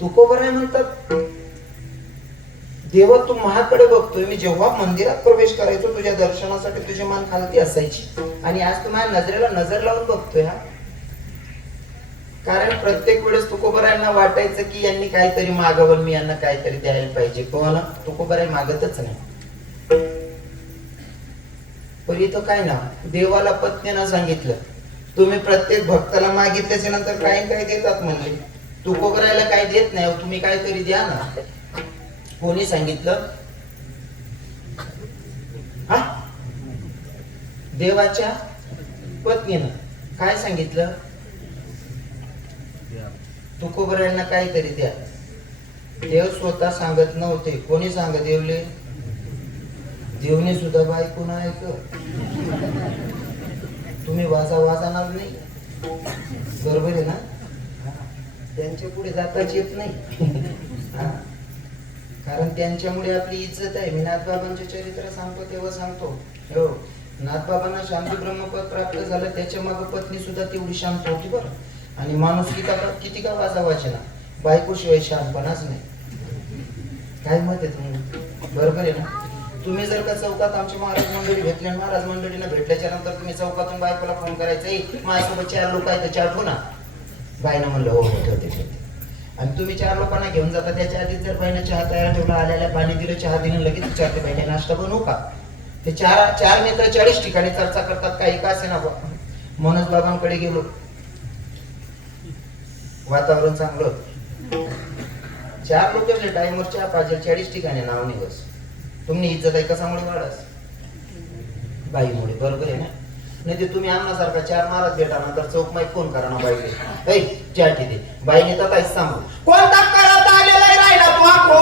तुकोबराय म्हणतात, देवा तू माझ्याकडे बघतोय. मी जेव्हा मंदिरात प्रवेश करायचो तुझ्या दर्शनासाठी तुझी मान खालती असायची, आणि आज तू माझ्या नजरेला नजर लावून बघतोय. हा कारण प्रत्येक वेळेस तुकोबरायांना वाटायचं की यांनी काहीतरी मागावं, मी यांना काहीतरी द्यायला पाहिजे. कोण तुकोबराय मागतच नाही. पण इथं काय ना, देवाला पत्नीनं सांगितलं तुम्ही प्रत्येक भक्ताला मागितल्याच्या नंतर काही काही देतात म्हणले. तुकोबरायला काही देत नाही, तुम्ही काहीतरी द्या ना. कोणी सांगितलं? हा, देवाच्या पत्नीनं काय सांगितलं? तुकोबरायांना काहीतरी द्या. देव स्वतः सांगत नव्हते. कोणी सांगत? देवले. देवने सुद्धा बायको नाही ऐक. तुम्ही वाजणार नाही, बरोबर आहे ना? त्यांच्या पुढे जाताच येत नाही. कारण त्यांच्यामुळे आपली इज्जत आहे. मी नाथबाबांचे चरित्र सांगतो तेव्हा सांगतो, हो, नाथबाबांना शांती ब्रह्मपद प्राप्त झालं, त्याच्या मागे पत्नी सुद्धा तेवढी शांत होती बरं. आणि माणूस किती का वाजावाचे ना, बायकोशिवाय शांतपणाच नाही. काय मत आहे तुम्ही? बरोबर आहे ना? तुम्ही जर का चौकात आमची महाराज मंडळी भेटले, महाराज मंडळीनं भेटल्याच्या नंतर तुम्ही चौकातून बायकोला फोन करायचा, माझ्यासोबत 4 लोक आहेत, 4 ठेवू ना. बाईनं म्हणलं हो ठेवते. आणि तुम्ही 4 लोकांना घेऊन जाता, त्याच्या आधी जर बाईनं चहा तयार ठेवला, आल्याला पाणी दिलं, चहा दिलं, लगेच विचारते बाईने नाश्ता बनवू का? ते 4 मित्र 40 ठिकाणी चर्चा करतात, काही का असे ना. मनोज बाबांकडे गेलो, वातावरण चांगलं, 4 लोक टाइमवर चहा पाहिजे, 40 ठिकाणी नाव निघस. तुम्ही इज्जत आहे कशामुळे वाढस? बाईमुळे, बरोबर आहे ना? नाही ते तुम्ही अन्नासारखा 4 महाराज भेटा नंतर चौक माईक फोन करा ना बाईले, चहा दे. बाईने तर काहीच सांगू, कोणता करत आलेला राहिला तू आखो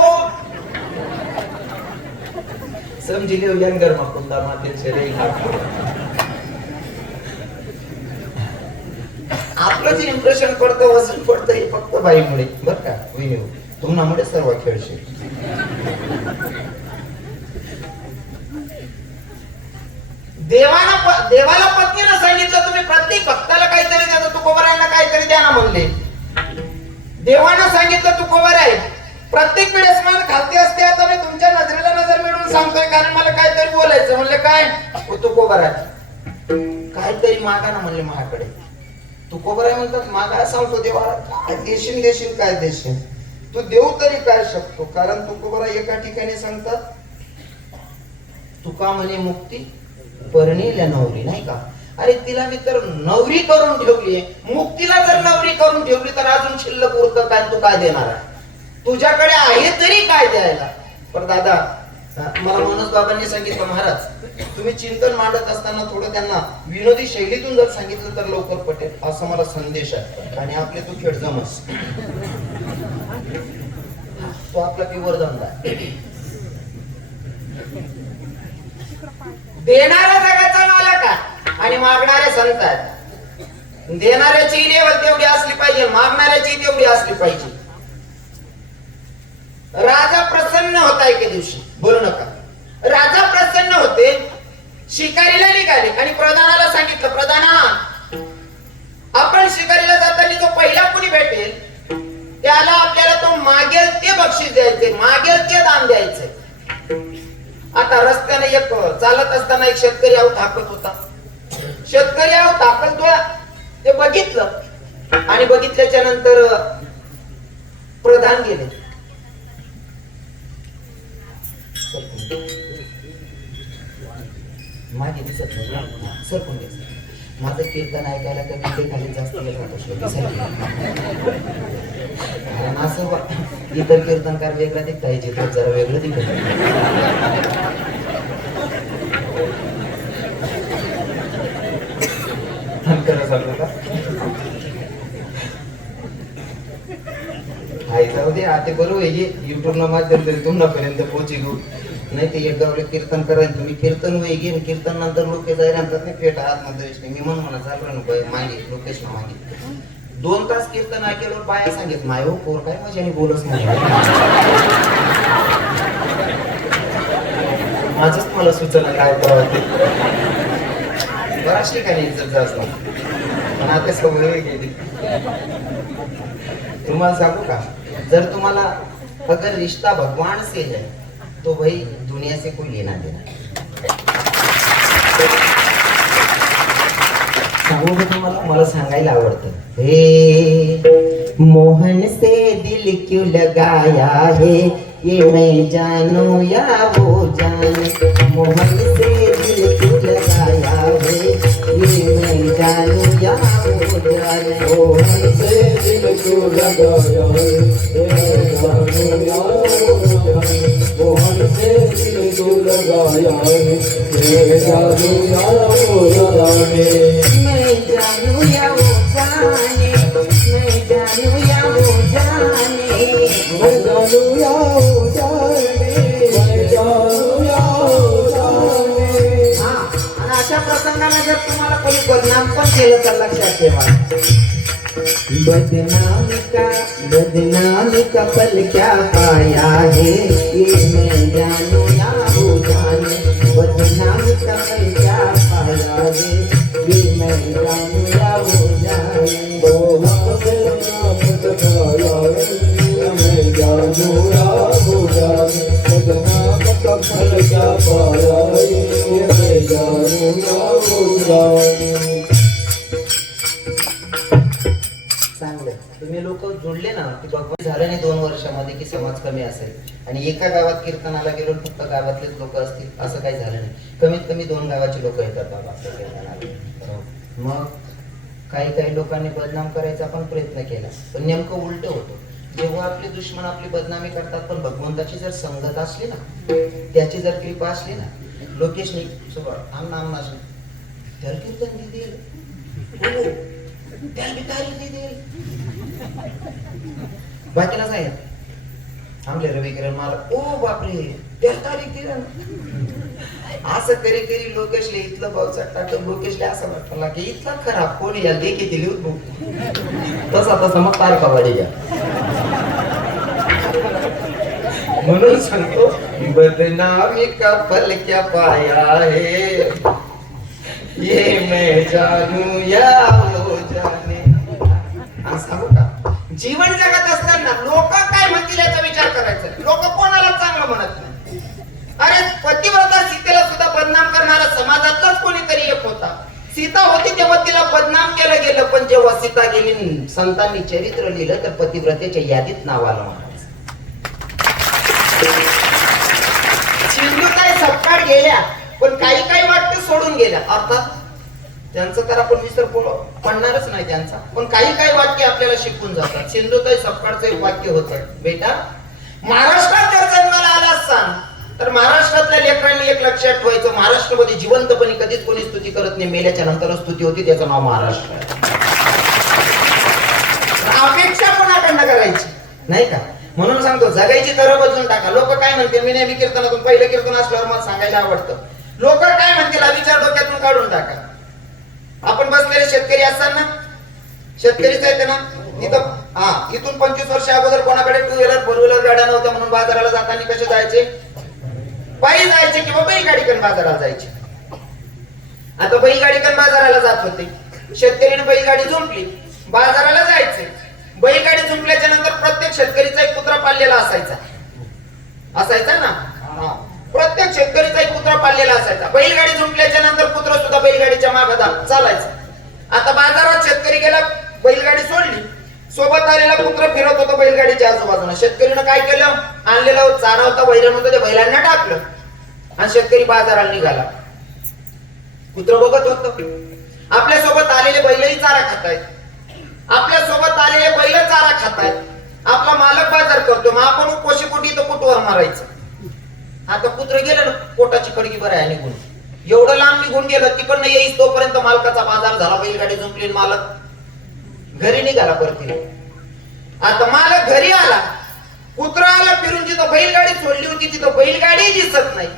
समजिले यंगर माकुंदा मातेचे रे. आपलं जे इम्प्रेशन पडतं, वजन पडतं, हे फक्त बाईमुळे, बर का? विनू तुम्हामुळे सर्व खेळशील. देवाला पत्नीनं सांगितलं तुम्ही प्रत्येक भक्ताला काहीतरी द्या, तुकोबरायांना काहीतरी द्या ना म्हणले. देवानं सांगितलं तुकोबराय प्रत्येक वेळेस मान खालती असते. आता मी तुमच्या नजरेला नजर मिळवून सांगतोय, कारण मला काहीतरी बोलायचं. म्हणले काय? तुकोबराय काहीतरी मागा ना म्हणले माझ्याकडे. तुकोबराय म्हणतात मागा. सांगतो देवाला काय देशील काय देशील, तू देऊ तरी काय शकतो. कारण तुकोबराय एका ठिकाणी सांगतात, तुका म्हणे मुक्ती परणील्या नवरी, नाही का? अरे तिला मी तर नवरी करून ठेवली, मुक्तीला जर नवरी करून ठेवली तर अजून शिल्लक उरतं काय? तू काय देणार आहे? तुझ्याकडे आहे तरी काय द्यायला? पण दादा मला मनोज बाबांनी सांगितलं, महाराज तुम्ही चिंतन मांडत असताना थोडं त्यांना विनोदी शैलीतून जर सांगितलं तर लवकर पटेल, असा मला संदेश आहे. आणि आपले तू खेळ जमस, तो आपला पिवर धंदा. देणाऱ्या जगाचा मालक आहे आणि मागणारे संत आहेत. देणाऱ्याची लेवल तेवढी असली पाहिजे, मागणाऱ्याची तेवढी असली पाहिजे. राजा प्रसन्न होता एके दिवशी, बोलू नका. राजा प्रसन्न होते, शिकारीला निघाले आणि प्रधानाला सांगितलं, प्रधाना आपण शिकारीला जाताना जो पहिला कुणी भेटेल त्याला आपल्याला तो मागेल ते बक्षीस द्यायचे, मागेल ते दान द्यायचे. आता रस्त्याने एक चालत असताना एक शेतकरी आऊ थाकत होता. शेतकरी आऊ थाकतोय ते बघितलं आणि बघितल्याच्या नंतर प्रधान गेले. मागे दिसत नाही सरकून घ्यायचं. माझं कीर्तन ऐकायला त्या कुठे खाली जास्त कारण असं इतर कीर्तनकार वेगळा दिसता, हे चित्र जरा वेगळं दिसत. आई जाऊ दे आता बरोबर आहे. युट्यूब न माध्यम तरी तुम्हापर्यंत पोहोची घेऊ. नाही ते एक गावले कीर्तन करायचं, तुम्ही कीर्तन वय घे, कीर्तन नंतर लोक जायला नाही पेट आतमध्ये मी म्हणून मला चालू मागे लोकेश मागे 2 तास कीर्तन ऐकल्यावर बाया सांगित माय हो पोर काय माझ्याने बोलच नाही. माझच मला सूचना काय करावं ते बऱ्याच ठिकाणी इज्जत जास्त. पण आता सवय गेली. तुम्हाला सांगू का, जर तुम्हाला अगर रिश्ता भगवान से है तो भाई दुनिया से कोई लेना देना. सांगू का तुम्हाला, मला सांगायला आवडतं. हे मोहन से दिल क्यों लगाया है, ये मैं जानू या वो जाने. मोहन से दिल क्यों लगाया है, ये मैं जानू या वो जाने. मोहन से दिल क्यों लगाया है, ये मैं जानू या वो जाने. मोहन से दिल क्यों लगाया है, ये मैं जानू या वो जाने. मैं जानू या वो जाने, मैं जानू या वो जाने. मैं जानू या वो जाने, मैं जानू या वो जाने. हा, आणि अशा प्रसंगाला जर तुम्हाला कोणी बदनाम पण केलं तर लक्षात ठेवा. बदनामी का पल क्या पाया है, ये मैं जानू या वो जाने. बदनामी का पल क्या पाया है, ये मैं जानू या वो जाने. मोहन से नाम लगाया है, ये मैं जानू या वो जाने. बदनाम का फल क्या पाया है, ये मैं जानू या वो जाने. चांगलं. तुम्ही लोक जोडले ना की भगवान झालं नाही 2 वर्षामध्ये की समाज कमी असेल आणि एका गावात कीर्तनाला गेलो फक्त गावातलेच लोक असतील असं काही झालं नाही. कमीत कमी 2 गावाचे लोक येतात बाबा आपल्या कीर्तनाला. मग काही लोकांनी बदनाम करायचा पण प्रयत्न केला, पण नेमकं उलट होतं. जेव्हा आपले दुश्मन आपली बदनामी करतात, पण भगवंताची जर संगत असली ना, त्याची जर कृपा असली ना, लोकेशनी नाम नसलं त्याला कीर्तन दिली, त्याला बी तारीख दिली. बाकीला सांग आमले रवी किरण मला ओ बापरे त्याला तारीख दिली. असं करी करी लोकेशले इथलं पावसात टाकलं. लोकेशले असं वाटलं की इथला खराब कोणी या लेखी दिली तसा मग तारखा वाढी घ्या. म्हणून सांगतो बदनामी का फल क्या पाया है, ये मैं जानू या वो जाने. सांगू का, जीवन जगत असताना लोक काय म्हणतील याचा विचार करायचा. लोक कोणाला चांगलं म्हणत नाही. अरे पतिव्रता सीतेला सुद्धा बदनाम करणारा समाजातलाच कोणीतरी एक होता. सीता होती तेव्हा तिला बदनाम केलं गेलं, पण जेव्हा सीता गेली संतांनी चरित्र लिहिलं तर पतिव्रतेच्या यादीत नाव आलं महाराज. सिंधुताई सपकाळ गेल्या, पण काही वाक्य सोडून गेल्या. अर्थात त्यांचं तर आपण विसर पडणारच नाही त्यांचा, पण काही वाक्य आपल्याला शिकून जातात. सिंधुताई सपकाळचं एक वाक्य होतं, बेटा महाराष्ट्रात जर जन्माला आलास सांग तर महाराष्ट्रातल्या लेकरांनी एक लक्षात ठेवायचं, महाराष्ट्रामध्ये जिवंतपणे कधीच कोणी स्तुती करत नाही, मेल्याच्या नंतरच स्तुती होती. त्याचं नाव महाराष्ट्र आहे. अपेक्षा कोणाकडनं करायची नाही का. म्हणून सांगतो जगायची तरं बदलून टाका. लोक काय म्हणतील, मी नेहमी कीर्तनातून पहिलं कीर्तन असल्यावर मला सांगायला आवडतं, लोक काय म्हणतील हा विचार डोक्यातून काढून टाका. आपण बसलेले शेतकरी असताना, शेतकरीच आहेत ना तिथं, इथून 25 वर्ष अगोदर कोणाकडे 2 व्हीलर 4 व्हीलर गाड्या नव्हत्या, म्हणून बाजाराला जाताना कसे जायचे, पायी जायचे किंवा बैलगाडीकन बाजाराला जायचे. आता बैलगाडीकन बाजाराला जात होते, शेतकरीने बैलगाडी जुंपली, बाजाराला जायचे. बैलगाडी जुंपल्याच्या नंतर प्रत्येक शेतकरीचा एक कुत्रा पाळलेला असायचा ना. प्रत्येक शेतकरीचा एक कुत्रा पाळलेला असायचा. बैलगाडी जुंपल्याच्या नंतर कुत्रा सुद्धा बैलगाडीच्या मागे चालायचा. आता बाजारात शेतकरी गेला, बैलगाडी सोडली, सोबत आलेला कुत्रा फिरत होता बैलगाडीच्या आजूबाजूला. शेतकरीनं काय केलं, आणलेला चारा होता, वैरण होतं, ते बैलांना टाकलं आणि शेतकरी बाजाराला निघाला. कुत्र बघत होत, आपल्या सोबत आलेले बैलही चारा खातायत, आपल्या सोबत आलेले बैल चारा खातायत. आपला मालक बाजार करतो, मग आपण उपोशी पोटी तर कुटवर मारायचं. आता कुत्र गेलं ना, पोटाची खडकी बरं आहे निघून, एवढं लांब निघून गेलं, तिकडनं येईस तोपर्यंत मालकाचा बाजार झाला, बैलगाडी जुंपली, मालक घरी निघाला परतीला. आता मालक घरी आला, कुत्रा आला फिरून, जिथं बैलगाडी सोडली होती तिथं बैलगाडी दिसत नाही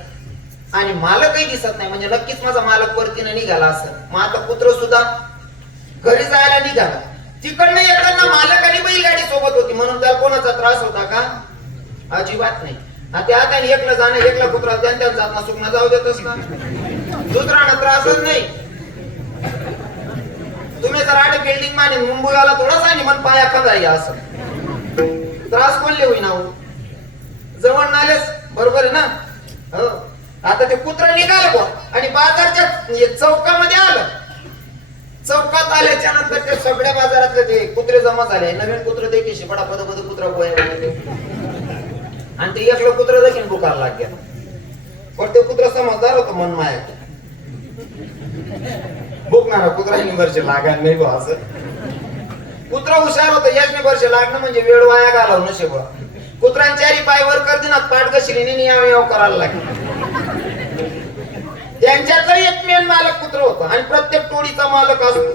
आणि मालकही दिसत नाही, म्हणजे नक्कीच माझा मालक परतीनं निघाला असं. मग आता कुत्र सुद्धा घरी जायला निघाला. तिकडनं येताना मालक आणि बैलगाडी सोबत होती, म्हणून त्याला कोणाचा त्रास होता का, अजिबात नाही. आता एकला जाणं, एकला कुत्रा त्यांच्या जातना सुकणं जाऊ देतच ना, दुसऱ्याला त्रासच नाही. तुम्ही जर आठ बिल्डिंग माने मुंबईला थोडासा आणि मन पाया का जाईल असं त्रास कोण लिहू ना जवळ नालेच बरोबर आहे ना हो आता ते कुत्रा निघालं बुवा आणि बाजारच्या चौकामध्ये आलं चौकात आल्याच्या नंतर ते सगळ्या बाजारातले ते कुत्रे जमा झाले नवीन कुत्र देखील शिपडा पद कुत्रा गोया आणि ते एकलं कुत्र देखील बुकायला लागल्या पण ते कुत्र समजदार होतं मन माया बुकणारा कुत्रा वर्ष लागायला नाही बा असं कुत्र हुशार होतं याच वर्ष लागणं म्हणजे वेळ वाया घालव नशे बा कुत्र्यांच्यारी पाय वर करते ना पाठ कशिरीने याव करायला लागले त्यांच्यातलं एकमेन मालक कुत्र होतं आणि प्रत्येक टोळीचा मालक असतो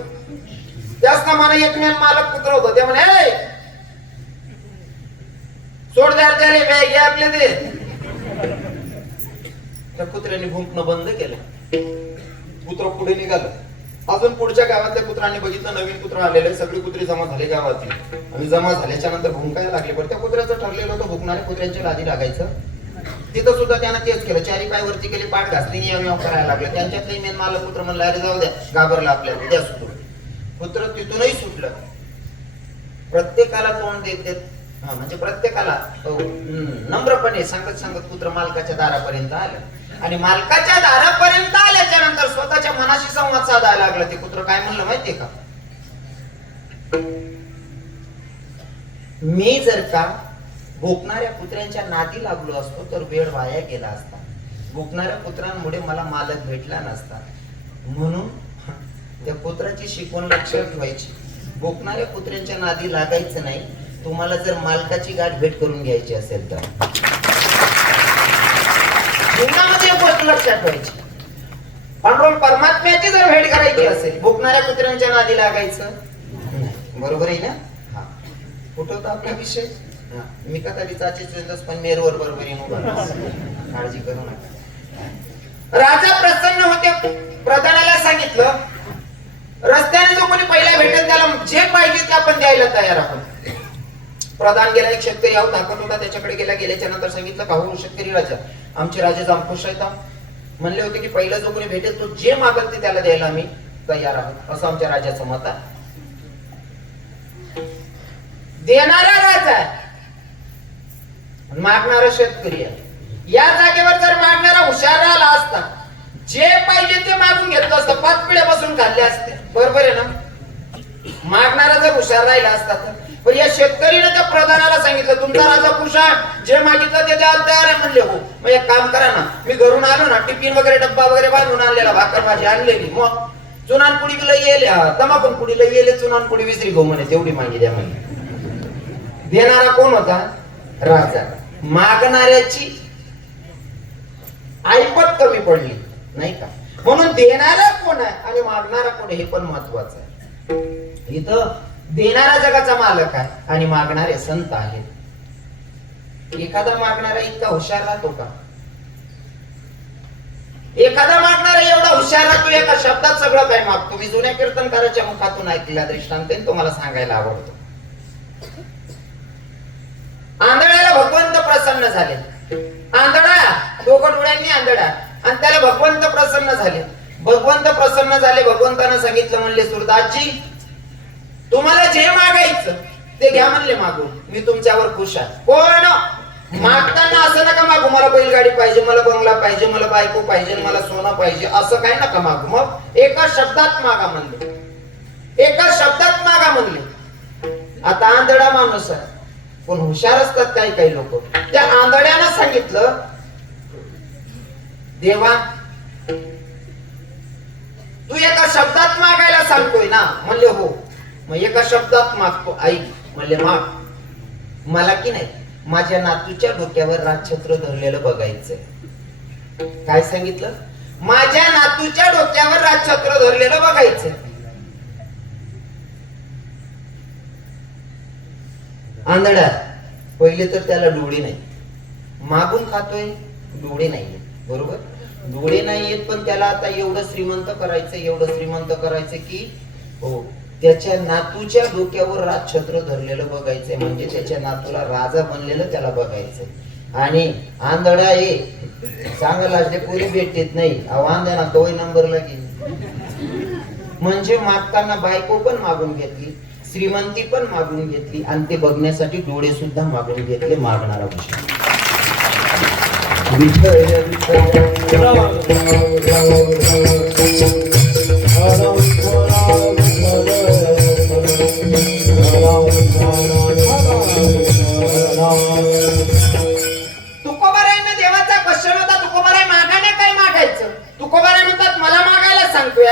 त्याच नामाने एकमेन मालक कुत्र होतं ते म्हणे सोड द्यायला वेळ घ्या आपले ते त्या कुत्र्यांनी भुंकणं बंद केलं कुत्र पुढे निघालं अजून पुढच्या गावातल्या कुत्रांनी बघितलं नवीन कुत्र आलेले सगळी कुत्री जमा झाले गावातली आणि जमा झाल्याच्या नंतर भुंकायला लागले पण त्या कुत्र्याचं ठरलेलं होतं भुंकणाऱ्या कुत्र्यांच्या लादी लागायचं तिथं सुद्धा त्यानं तेच केलं चारी पाय वरती केली पाठ घासली याव करायला लागलं त्यांच्यातले मेन मालक कुत्र म्हणलं अरे जाऊ द्या घाबरला आपल्याला द्या सुटून कुत्र तिथूनही सुटलं प्रत्येकाला तोंड देत देत म्हणजे प्रत्येकाला नम्रपणे सांगत सांगत कुत्र मालकाच्या दारापर्यंत आलं आणि मालकाच्या दारापर्यंत आल्याच्या नंतर स्वतःच्या मनाशी संवाद साधायला लागला ते कुत्र काय म्हणलं माहितीये का मी जर का भुकणाऱ्या कुत्र्यांच्या नादी लागलो असतो तर वेळ वाया गेला असता भुकणाऱ्या कुत्र्यांमुळे मला मालक भेटला नसता म्हणून त्या कुत्र्याची शिकवण लक्षात ठेवायची भुकणाऱ्या कुत्र्यांच्या नादी लागायचं नाही तुम्हाला जर मालकाची गाठ भेट करून घ्यायची असेल तर जीवनामध्ये एक गोष्ट लक्षात ठेवायची पण परमात्म्याची जर भेट करायची असेल भुकणाऱ्या कुत्र्यांच्या नादी लागायचं बरोबर आहे ना हा कुठं होता आपला विषय मी कथा चाचीच पण मेरवर बरोबर काळजी करू नका राजा प्रसन्न होते प्रधानाला सांगितलं रस्त्याने जो कोणी पहिला भेटेल त्याला जे पाहिजे ते आपण द्यायला तयार आहोत प्रधान गेला एक शेतकरी याव दाखवत होता त्याच्याकडे गेल्याच्या नंतर सांगितलं का हो शेतकरी राजा आमचे राजे जामखुश आहेत म्हणले होते की पहिला जो कोणी भेटेल तो जे मागल ते त्याला द्यायला आम्ही तयार आहोत असं आमच्या राजाचं मत आहे देणारा राजा आहे मागणारा शेतकरी आहे या जागेवर जर मागणारा हुशार राहिला असता जे पाहिजे ते मागून घेतलं असतं 5 पिढ्या बसून खाल्ले असते बरोबर आहे ना मागणारा जर हुशार राहिला असता तर पण या शेतकरीने त्या प्रधानाला सांगितलं तुमचा राजा खुश आहे जे मागितलं ते द्यायला तयार आहे म्हणले हो मग एक काम करा ना मी घरून आलो ना टिफिन वगैरे डब्बा वगैरे बांधून आणलेला भाकर भाजी आणलेली मग चुनान पुडी लई येले तमाकून पुडी लई येले चुनान पुडी विसरी गो म्हणे तेवढी मागी द्या म्हणे देणारा कोण होता राजा मागणाऱ्याची ऐपत कमी पडली नाही का म्हणून देणारा कोण आहे आणि मागणारा कोण हे पण महत्वाचं आहे इथं देणारा जगाचा मालक आहे आणि मागणारे संत आहेत एखादा मागणारा इतका हुशार राहतो का एखादा मागणारा एवढा हुशार राहतो एका शब्दात सगळं काही मागतो मी जुन्या कीर्तनकाराच्या मुखातून ऐकलेला दृष्टांत तुम्हाला सांगायला आवडतो आंधळ्याला भगवंत प्रसन्न झाले आंधळा दोघं डोळ्यांनी आंधळा आणि त्याला भगवंत प्रसन्न झाले भगवंतानं सांगितलं म्हणले सुरदासजी तुम्हाला जे मागायचं ते घ्या म्हणले मागून मी तुमच्यावर खुश आहे पण मागताना असं नका मागू मला बैलगाडी पाहिजे मला बंगला पाहिजे मला बायको पाहिजे मला सोनं पाहिजे असं काय नका मागू मग एका शब्दात मागा म्हणले आता आंधळा माणूस आहे पण हुशार असतात काही काही लोक त्या आंधळ्यानं सांगितलं देवा तू एका शब्दात मागायला सांगतोय ना म्हणले हो मग एका शब्दात मागतो ऐक म्हणले माग मला की नाही माझ्या नातूच्या डोक्यावर राजछत्र धरलेलं बघायचंय काय सांगितलं माझ्या नातूच्या डोक्यावर राजछत्र धरलेलं बघायचंय आंधळा पहिले तर त्याला डोळे नाही मागून खातोय डोळे नाहीये बरोबर डोळे नाहीयेत पण त्याला आता एवढं श्रीमंत करायचं की हो त्याच्या नातूच्या डोक्यावर राजछत्र धरलेलं बघायचंय म्हणजे त्याच्या नातूला राजा बनलेलं त्याला बघायचंय आणि आंधळा हे चांगला असले पोरी भेटत नाही आव्हान द्या ना तोही नंबरला गेली म्हणजे मागताना बायको पण मागून घेतली, श्रीमंती पण मागून घेतली आणि ते बघण्यासाठी डोळे सुद्धा मागून घेतले मागणारा विषय. तुकोबारायनं देवाचा क्वेश्चन होता, तुकोबाराय मागायला काय मागायचं? तुकोबाराय म्हणतात मला मागायला सांगतोय.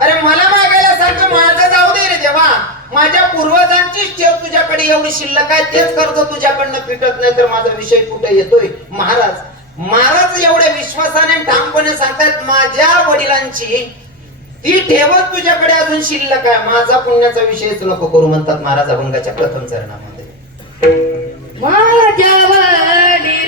अरे मला मागायला सांगतो, माझं जाऊ दे रे देवा, माझ्या पूर्वजांचीच ठेव तुझ्याकडे एवढी शिल्लक आहे, तेच कर्ज तुझ्याकडनं फिटत नाही तर माझा विषय कुठे येतोय? महाराज एवढ्या विश्वासाने ठामपणे सांगतात माझ्या वडिलांची ती ठेवत तुझ्याकडे अजून शिल्लक आहे, माझा पुण्याचा विषयच नको करू म्हणतात महाराज अभंगाच्या प्रथम चरणामध्ये. माझ्या वडिलांची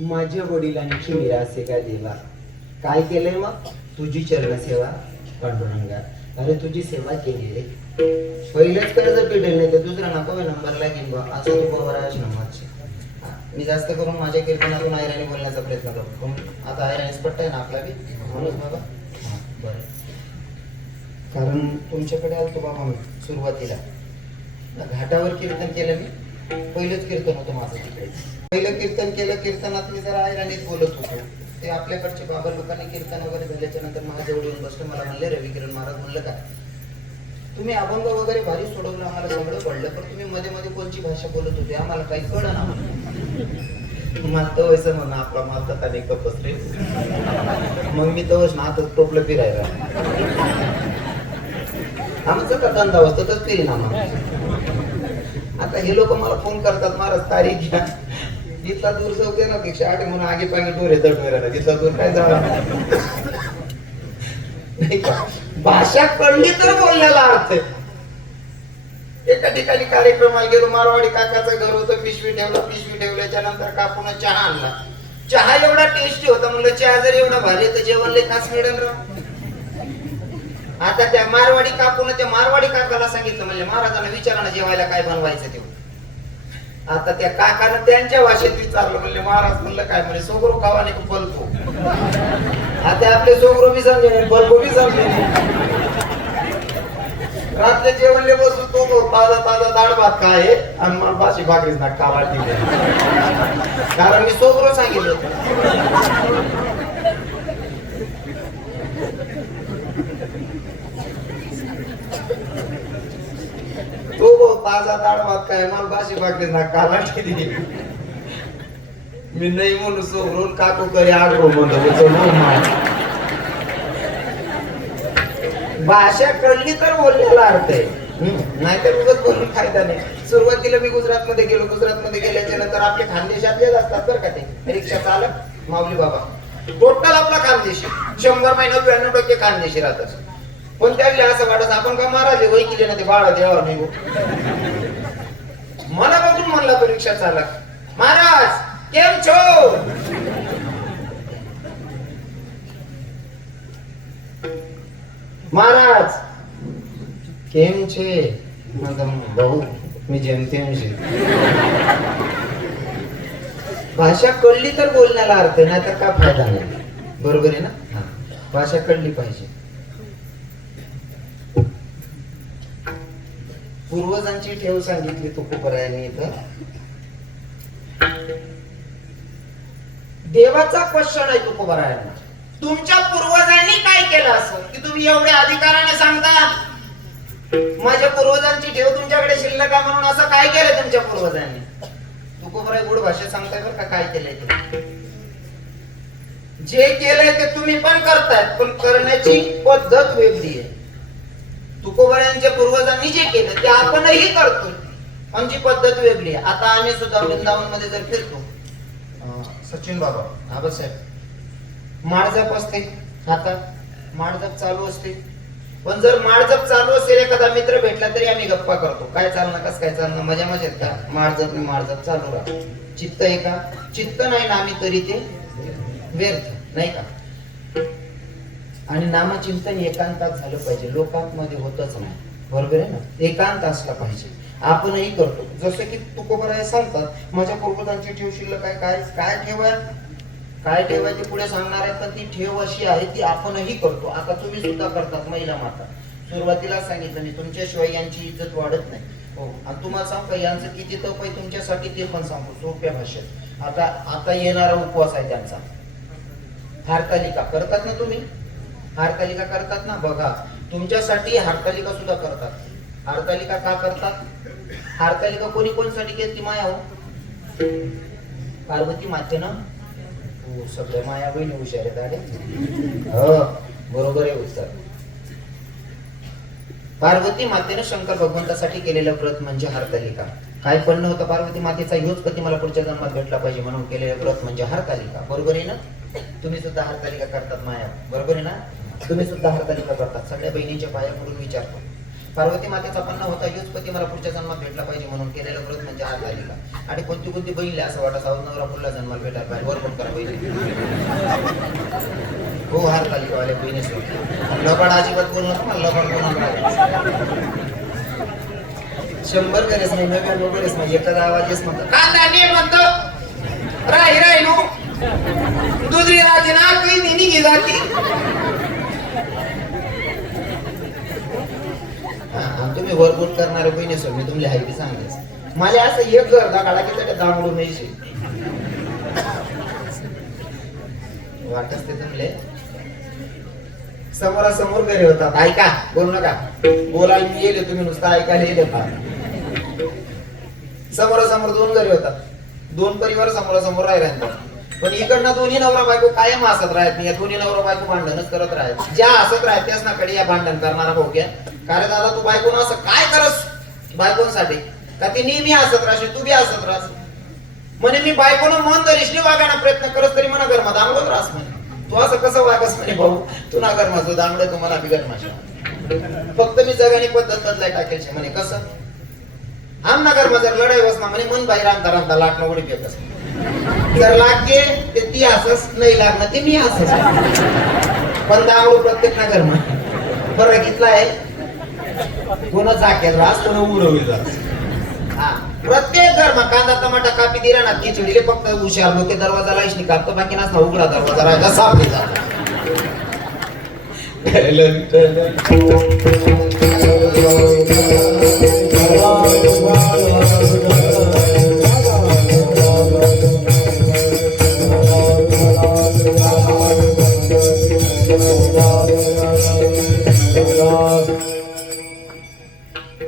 माझ्या वडिलांची निराशे काय देवा, काय केलंय मग? तुझी चरण सेवा पांडुरंगा. अरे तुझी सेवा केली रे, पहिलेच कर्ज पिटेल नाही तर दुसरा नको नंबरला घेऊन बा असं तू बरोबर आहे नंबरचे. मी जास्त करून माझ्या कीर्तनातून आयराणी बोलण्याचा प्रयत्न करतो. आता आयराणी स्पष्ट आहे ना आपला बी म्हणून बाबा. बरं, कारण तुमच्याकडे आलतो बाबा मी सुरुवातीला घाटावर कीर्तन केलं. मी पहिलंच कीर्तन होतं माझं तिकडे. पहिलं कीर्तन केलं, कीर्तनात मी जरा आयराणीत बोलत होतो. ते आपल्याकडचे बाबा लोकांनी कीर्तन वगैरे झाल्याच्या नंतर माझ्याजवळ येऊन बसले. मला म्हणले रवी किरण महाराज, म्हणलं काय तुम्ही अभंग वगैरे भारी सोडवलं, आम्हाला सगळं कळलं, पण तुम्ही मध्ये मध्ये कोणची भाषा बोलत होते आम्हाला काही कळलं ना. मला तर वैसं म्हणा आपला मालता त्याने कपस रे. मग मी तवच ना आता टोपलं फिरायला आमचं का धंदा असतो तर फिरी ना. आता हे लोक मला फोन करतात महाराज तारीख घ्या, जिथला दूर जाऊ ना 108 म्हणून आगे पागे दूर आहे दडमेराला, जिथला दूर काय जाणार नाही का. भाषा कळली तर बोलण्याला अर्थ आहे. एका ठिकाणी कार्यक्रमाला गेलो, मारवाडी काकाचं घर होतं, पिशवी ठेवल्याच्या नंतर काकून चहा आणला. चहा एवढा टेस्टी होता, म्हणलं चहा जर एवढा भारी तर जेवण लय खास मिळेल राव. आता त्या मारवाडी काकून त्या मारवाडी काकाला सांगितलं, म्हणजे महाराजांना विचारा ना जेवायला काय बनवायचं ते. आता त्या काकानं त्यांच्या भाषेत विचारलं, म्हणले महाराज, म्हणलं काय, म्हणजे सोगरो खावा नाही पलको. आता आपले सोगरो बी समजे नाही, पलको बी समजे नाही. रात्री जेवणले बसू तो ताजा डाळ भात काय आहे आणि मला बाशी भाकरीच ना खावा ठीक आहे, कारण मी सोगरो सांगितलं. तो ताजा डाळ भात काय मला बाशी भाकरीच ना खावा ठीक आहे. मी नाही म्हणून सोगरून काकू करे आग्रो म्हणतो. भाषा कळली तर बोलण्याला अर्थ आहे, नाहीतर उगाच बोलून फायदा नाही. सुरुवातीला मी गुजरात मध्ये गेल्याच्या नंतर आपले खानदेशातलेच असतात बरं का ते रिक्षा चालक माऊली बाबा. टोटल आपला खानदेशी 100 महिना 92% खानदेशी राहतात. पण त्यावेळी असं वाटत आपण का महाराज वय केले ना ते बाळा देवा नाही हो. मला बघून म्हणला तो रिक्षा चालक, महाराज केम छो. महाराज केम छे भाऊ, मी जेमतेम छे. भाषा कळली तर बोलण्याला अर्थ आहे, नाहीतर काय फायदा नाही. बरोबर आहे ना. भाषा कळली पाहिजे. पूर्वजांची ठेव सांगितली तुकोबरायांनी इथं. देवाचा क्वेश्चन आहे तुकोबरायांना, तुमच्या पूर्वजांनी काय केलं असं की तुम्ही एवढ्या अधिकाराने सांगता माझ्या पूर्वजांची ठेव तुमच्याकडे शिल्लक आहे म्हणून? असं काय केलं तुमच्या पूर्वजांनी? तुकोबराय गुड भाषेत सांगताय बरं का काय केलंय ते. जे केलंय ते तुम्ही पण करतायत, पण करण्याची पद्धत वेगळी आहे. तुकोबरायांच्या पूर्वजांनी जे केलं ते आपणही करतोय, आमची पद्धत वेगळी आहे. आता आम्ही सुद्धा वृंदावन मध्ये जर फिरतो, सचिन बाबा आबासाहेब माळजप असते, हातात माळजप चालू असते, पण जर माळजप चालू असेल एखादा मित्र भेटला तरी आम्ही गप्पा करतो, काय चालणार कस काय चालणार, मजा मजेत का, माळजप चालू राहतो. चित्त आहे का? चित्त नाही ना आम्ही तरी ते व्यर्थ नाही का? आणि नामचिंतन एकांतात झालं पाहिजे, लोकांमध्ये होतच नाही, बरोबर आहे ना? एकांत असला पाहिजे. आपणही करतो, जसं की तुकोबराय सांगतात माझ्या पूर्वजांची ठेव शिल्लक काय काय काय ठेवाय काय ठेवायची पुढे सांगणार आहे, पण ती ठेव अशी आहे ती आपणही करतो. आता तुम्ही सुद्धा करतात महिला माता. सुरुवातीला सांगितलं मी तुमच्याशिवाय यांची इज्जत वाढत नाही. हो, आणि तुम्हाला सांगू का यांचं किती तप आहे तुमच्यासाठी ते पण सांगतो सोप्या भाषेत. आता येणारा उपवास आहे त्यांचा, हरतालिका करतात ना तुम्ही? हरतालिका करतात ना? बघा तुमच्यासाठी हरतालिका सुद्धा करतात. हरतालिका का करतात? हरतालिका कोणी कोणसाठी केली? माया हो, पार्वती मातेनं. हो, सगळे माया बहिणी हुशार आहेत आले. हो बरोबर आहे उत्तर. पार्वती मातेनं शंकर भगवंतासाठी केलेलं व्रत म्हणजे हरतालिका. काय पण नव्हतं पार्वती मातेचा ह्योच पती मला पुढच्या जन्मात भेटला पाहिजे म्हणून केलेलं व्रत म्हणजे हरतालिका. बरोबर आहे ना? तुम्ही सुद्धा हरतालिका करतात माया, बरोबर आहे ना? तुम्ही सुद्धा हरतालिका करतात. सगळ्या बहिणींच्या पाया पडून विचारतो, पार्वती मातेचा पण होता ह्योच पती मला पुढच्या जन्मात भेटला पाहिजे म्हणून केलेलं व्रत म्हणजे हरतालिका. आणि कोणती कोणती बहिणी असं वाटत सावध नवरा पुढल्या जन्माला भेटायला पाहिजे, वर पण करा बहिणी. हो, हरतालिका वाले बहिणी लबाड अजिबात बोलू नका, मला लबाड बोलणार 100 गणेश नाही, 99 गणेश नाही, एखादा आवाजच म्हणतो कांदा ने म्हणतो राही राही नो दुसरी राजी ना काही निनी घे जाती. तुम्ही वरबूट करणारे बहिणी सर मी तुमच्या हायबी सांगतेस. मला असं एक घर काढा की त्याच्या दामडून नाही वाटत ते तुमले समोरासमोर घरी होतात. ऐका, बोलू नका, बोलायला मी येले, तुम्ही नुसतं ऐकायला येले पहा. समोरासमोर 2 घरी होतात, 2 परिवार समोरासमोर राहिला, पण इकडनं दोन्ही नवरा बायको कायम हसत राहत नाही. या दोन्ही नवरा बायको भांडणच करत राहत. ज्या हसत राहत त्याच ना कडे या भांडण करणारा भाऊ घ्या. कारण दादा तू बायकोनं असं काय करस बायकोंसाठी का ती नेहमी हसत राहशील, तू बी हसत राहस म्हणे. मी बायकोनं मन दरिशली वागायला प्रयत्न करस तरी म्हणा घरमा दांगडत राहस म्हणे. तू असं कसं वागस म्हणे भाऊ, तू ना घर माझं दांगड तुम्हाला बिघड माझ्या. फक्त मी जगानी पद्धत बदलाय टाकायची म्हणे. कसं आम नगर जर लढाई बसना म्हणे मन बाहेर रांधता रांधता लाटणं उडी फेकस. जर लागते ते ती हसस, नाही लागणार ते मी हसस. पण दांगडू प्रत्येक नगर म्हणे. बरं घेतला आहे कोण जाकेल रास कोण उडवली जास. हा, प्रत्येक घर मग कांदा टमाटा कापी दिला ना खिचडीले फक्त हुशार लोक दरवाजा लाईश नाही कापतो, बाकी नसता उघडा दरवाजा राहायचा साफ नाही जात.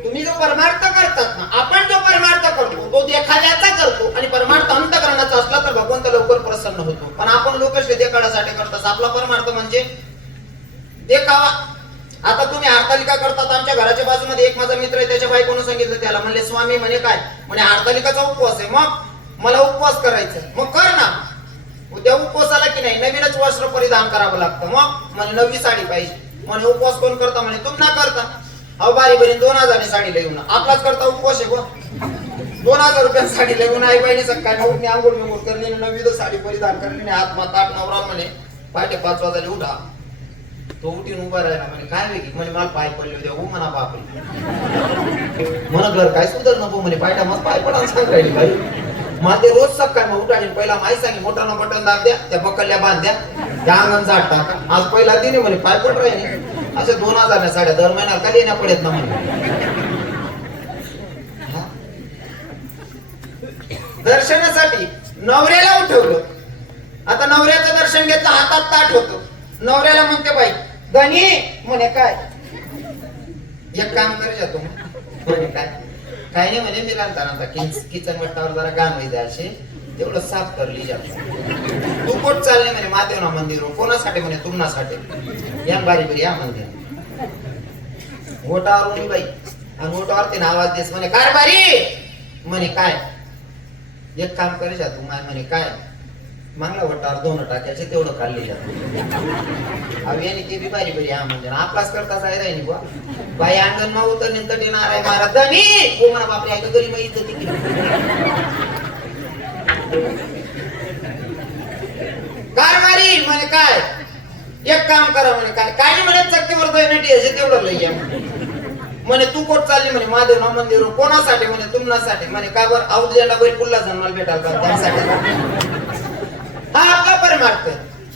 तुम्ही जो परमार्थ करतात ना, आपण जो परमार्थ करतो तो देखाव्याचा करतो, आणि परमार्थ अंतकरणाचा असला तर भगवंत लवकर प्रसन्न होतो. पण आपण लोक देखाड्यासाठी करतात. आपला परमार्थ म्हणजे देखावा. आता तुम्ही हरतालिका करतात. आमच्या घराच्या बाजूमध्ये एक माझा मित्र आहे, त्याच्या बायकोनं सांगितलं त्याला, म्हणले स्वामी म्हणे काय म्हणे हरतालिकाचा उपवास आहे, मग मला उपवास करायचा. मग कर ना. उद्या उपवासाला की नाही नवीनच वस्त्र परिधान करावं लागतं. मग म्हणे नवी साडी पाहिजे. म्हणे उपवास कोण करता म्हणे तुम ना करता. अहो बारी बहीण 2000 साडी लिहून आपलाच करता उपवास आहे. 2000 रुपयात साडी लिहून आई बहिणी सकाळी उठणे आंघोळ बिंघोळ करणे नवी साडी परिधान करणे हात माताट नवरा म्हणे पहाटे 5 वाजता उठा. तो उठून उभा राहिला म्हणे काय वेगळी म्हणे मला पाय पडले उद्या हो म्हणा बापरे म्हणा घर काय सुधर नको म्हणे पायटा मग पाय पडा सांग राहिली बाई. मग ते रोज सकाळी मग उठाने पहिला माहिती सांगे मोठ्यानं बटन दाब द्या, त्या बकल्या बांध्या, त्या अंगण झाड टाका. आज पहिला दिने म्हणे पाय पड राहिले. असे 2000 साड्या दर महिन्याला का येण्या पडत ना म्हणे. दर्शनासाठी नवऱ्याला उठवलं. आता नवऱ्याचं दर्शन घेतलं, हातात ताट होतं. नवऱ्याला म्हणते बाई गणी म्हणे काय, एक काम कर जातो म्हणे काय काय नाही म्हणे, मी रांधताना किचन वट्टावर जरा गाण होईल असे तेवढं साफ करली जातो. तू कोट चालले म्हणे महादेवना मंदिर, कोणासाठी म्हणे तुम्हासाठी या बारी बरी या मंदिर. ओटावर बाई आणि ओटावर तिने आवाज देस म्हणे काय बारी म्हणे काय, एक काम करे जा तू म्हणे काय, मागला वटावर 2 टाक्याचे तेवढं खाल्ली जात. अवी आणि ते बी बारी बरी हा म्हणजे आपलाच करता जाय राहिली बुवा. बाई अंगण मा उतर निंतर येणार आहे महाराज धनी हो म्हणा बापरे ऐका गरी माहित तिकडे कारभारी म्हणे काय, एक काम करा म्हणे काय काय नाही म्हणे चक्कीवर दोन तेवढं लई या म्हणे. तू कोट चालली म्हणे महादेव मंदिर, कोणासाठी म्हणे तुम्हासाठी म्हणे काय बरं आऊत झेंडा बैल पुल्ला जन्माला भेटाल का त्यासाठी. हा आपला परमार्थ,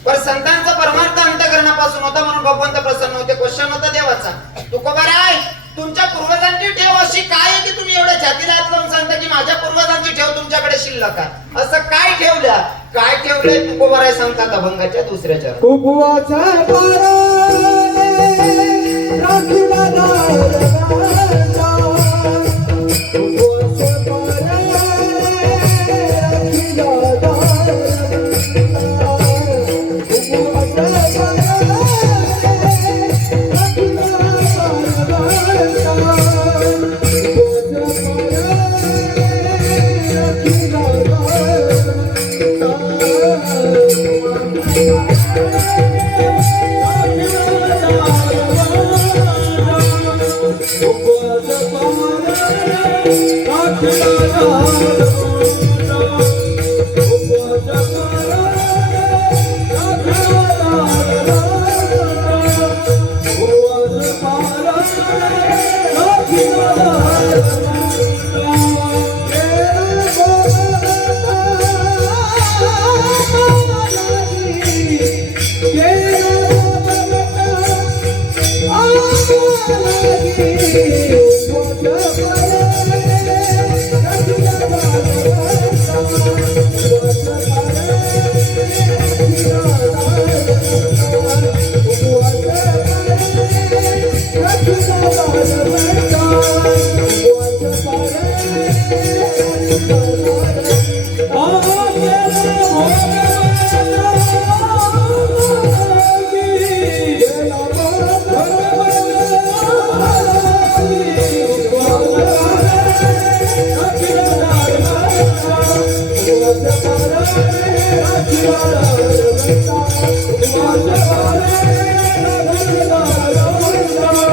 पण संतांचा परमार्थ अंतःकरणापासून होता म्हणून भगवंत प्रसन्न होते. क्वेश्चन होता देवाचा, तू खबर आहे तुमच्या पूर्वजांची ठेव अशी काय आहे की तुम्ही एवढ्या छातीला हात लावून सांगता की माझ्या पूर्वजांची ठेव तुमच्याकडे शिल्लक आहे. असं काय ठेवलं, काय ठेवलंय तू खबर आहे सांगतात अभंगाच्या दुसऱ्या चरणात. कुकुवाचा पाराने राखीला दार बांधा, कुकुवाचा पाराने राखीला दार बांधा, कुकुवाचा पाराने राखीला दार बांधा,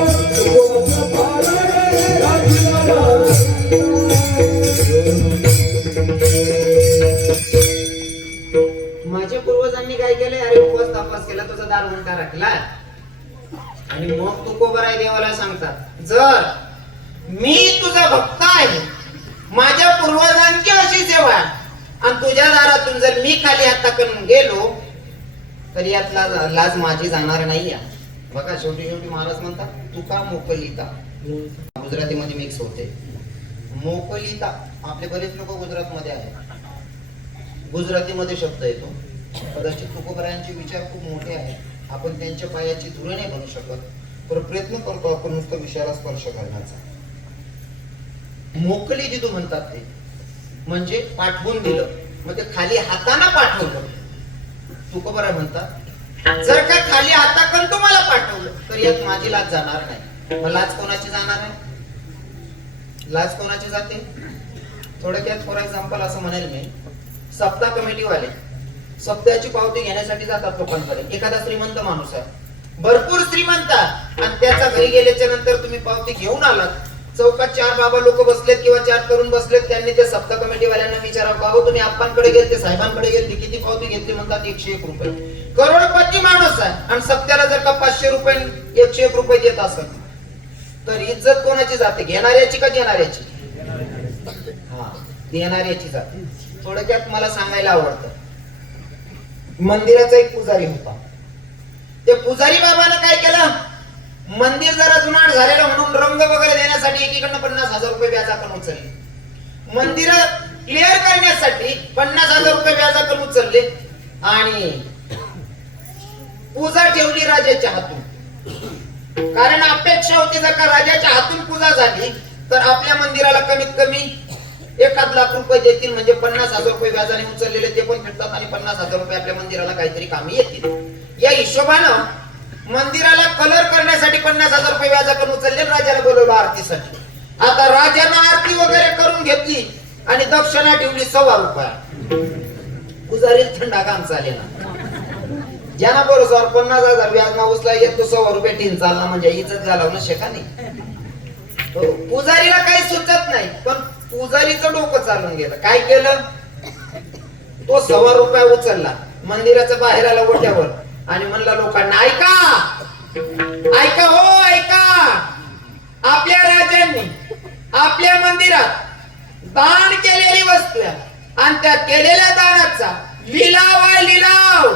कुकुवाचा पाराने राखीला माझ्या पूर्वजांनी काय केलंय, अरे उपवास तपास केला, तुझा दार उलटा राखला आणि मग तू कोबराय देवाला सांगतात जर मी तुझा भक्त आहे, माझ्या पूर्वजांची अशी सेवा आणि तुझ्या दारातून जर मी खाली हात टाकून गेलो तर यातला लाज माझी जाणार नाही. बघा शेवटी शेवटी महाराज म्हणतात तुका मोकलिता, गुजरातीमध्ये मिक्स होते मोकलिता. आपले बरेच लोक गुजरात मध्ये आहेत, गुजरातीमध्ये शब्द येतो. कदाचित तुकोबरायांचे विचार खूप मोठे आहेत, आपण त्यांच्या पायाची धुळं नाही बनू शकत, पण प्रयत्न करतो आपण नुसतं विषयाला स्पर्श करण्याचा. मोकली जिथू म्हणतात ते म्हणजे पाठवून दिलं, मग ते खाली हाताना पाठवलं. तुकोबरा म्हणतात जर का खाली हाताकन तुम्हाला पाठवलं तर यात माझी लाज जाणार नाही. मग लाज कोणाची जाणार आहे, लाज कोणाची जाते. थोडक्यात फॉर एक्झाम्पल असं म्हणेल मी, सप्ताह कमिटीवाले सप्ताहाची पावती घेण्यासाठी जातात लोकांकडे. एखादा श्रीमंत माणूस आहे, भरपूर श्रीमंत, आणि त्याच्या घरी गेल्याच्या नंतर तुम्ही पावती घेऊन आलात, चौकात 4 बाबा लोक बसलेत किंवा 4 तरुण बसलेत, त्यांनी ते सप्ताह कमिटीवाल्यांना विचारावं का हो तुम्ही आप्पांकडे गेलते, साहेबांकडे गेलते, किती पावती घेतली, म्हणतात 101 रुपये. करोडपती माणूस आहे आणि सप्त्याला जर का 500 रुपये 101 रुपये देत असेल तर इज्जत कोणाची जाते, घेणाऱ्याची का देणाऱ्याची. हा, देणाऱ्याची जाते. थोडक्यात मला सांगायला आवडतं, मंदिराचा एक पुजारी होता. त्या पुजारी बाबानं काय केलं, मंदिर जरा जुनाट झालेलं म्हणून रंग वगैरे देण्यासाठी एकीकडनं 50,000 रुपये व्याजाकडून उचलले. मंदिर क्लिअर करण्यासाठी 50,000 रुपये व्याजाकडून उचलले आणि पूजा ठेवली राजाच्या हातून. कारण अपेक्षा होती जर का राजाच्या हातून पूजा झाली तर आपल्या मंदिराला कमीत कमी 1,00,000 रुपये देतील, म्हणजे 50,000 रुपये व्याजाने उचललेले ते पण भेटतात आणि 50,000 रुपये आपल्या मंदिराला काहीतरी कामी येतील. या हिशोबानं मंदिराला कलर करण्यासाठी 50,000 रुपये व्याजाकडून उचलले, राजाला बोलवलं आरतीसाठी. आता राजानं आरती वगैरे करून घेतली आणि दक्षिणा ठेवली 1.25 रुपया. पुजारी थंडा काम चालेना, ज्यांना बरोबर 50,000 व्याज ना उचला येतो 1.25 रुपये टीन चालला, म्हणजे इज्जत झाला ना शेका नाही. पुजारीला काही सुचत नाही, पण पुजारीचं डोकं चालून गेलं. काय केलं, तो 1.25 रुपया उचलला, मंदिराच्या बाहेर आला ओट्यावर आणि म्हणला लोकांना, ऐका ऐका हो ऐका, आपल्या राजांनी आपल्या मंदिरात दान केलेली वस्तू आहे आणि त्या केलेल्या दानाचा लिलाव आहे, लिलाव.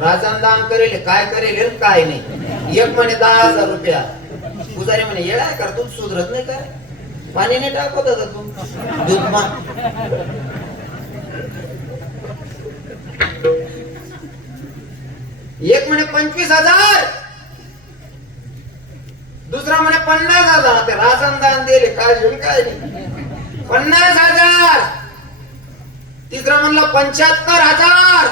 राजान दान करेल, काय करेल काय नाही. एक म्हणे 10,000 रुपया. पुजारी म्हणे, येडा आहे का तू, सुधरत नाही काय, पाणीने टाकत होता तू दूध मा. एक म्हणे 25,000, दुसरा म्हणे 50,000. ते राजान दान दिले काय काय नाही, 50,000. तिसरा म्हणला 75,000.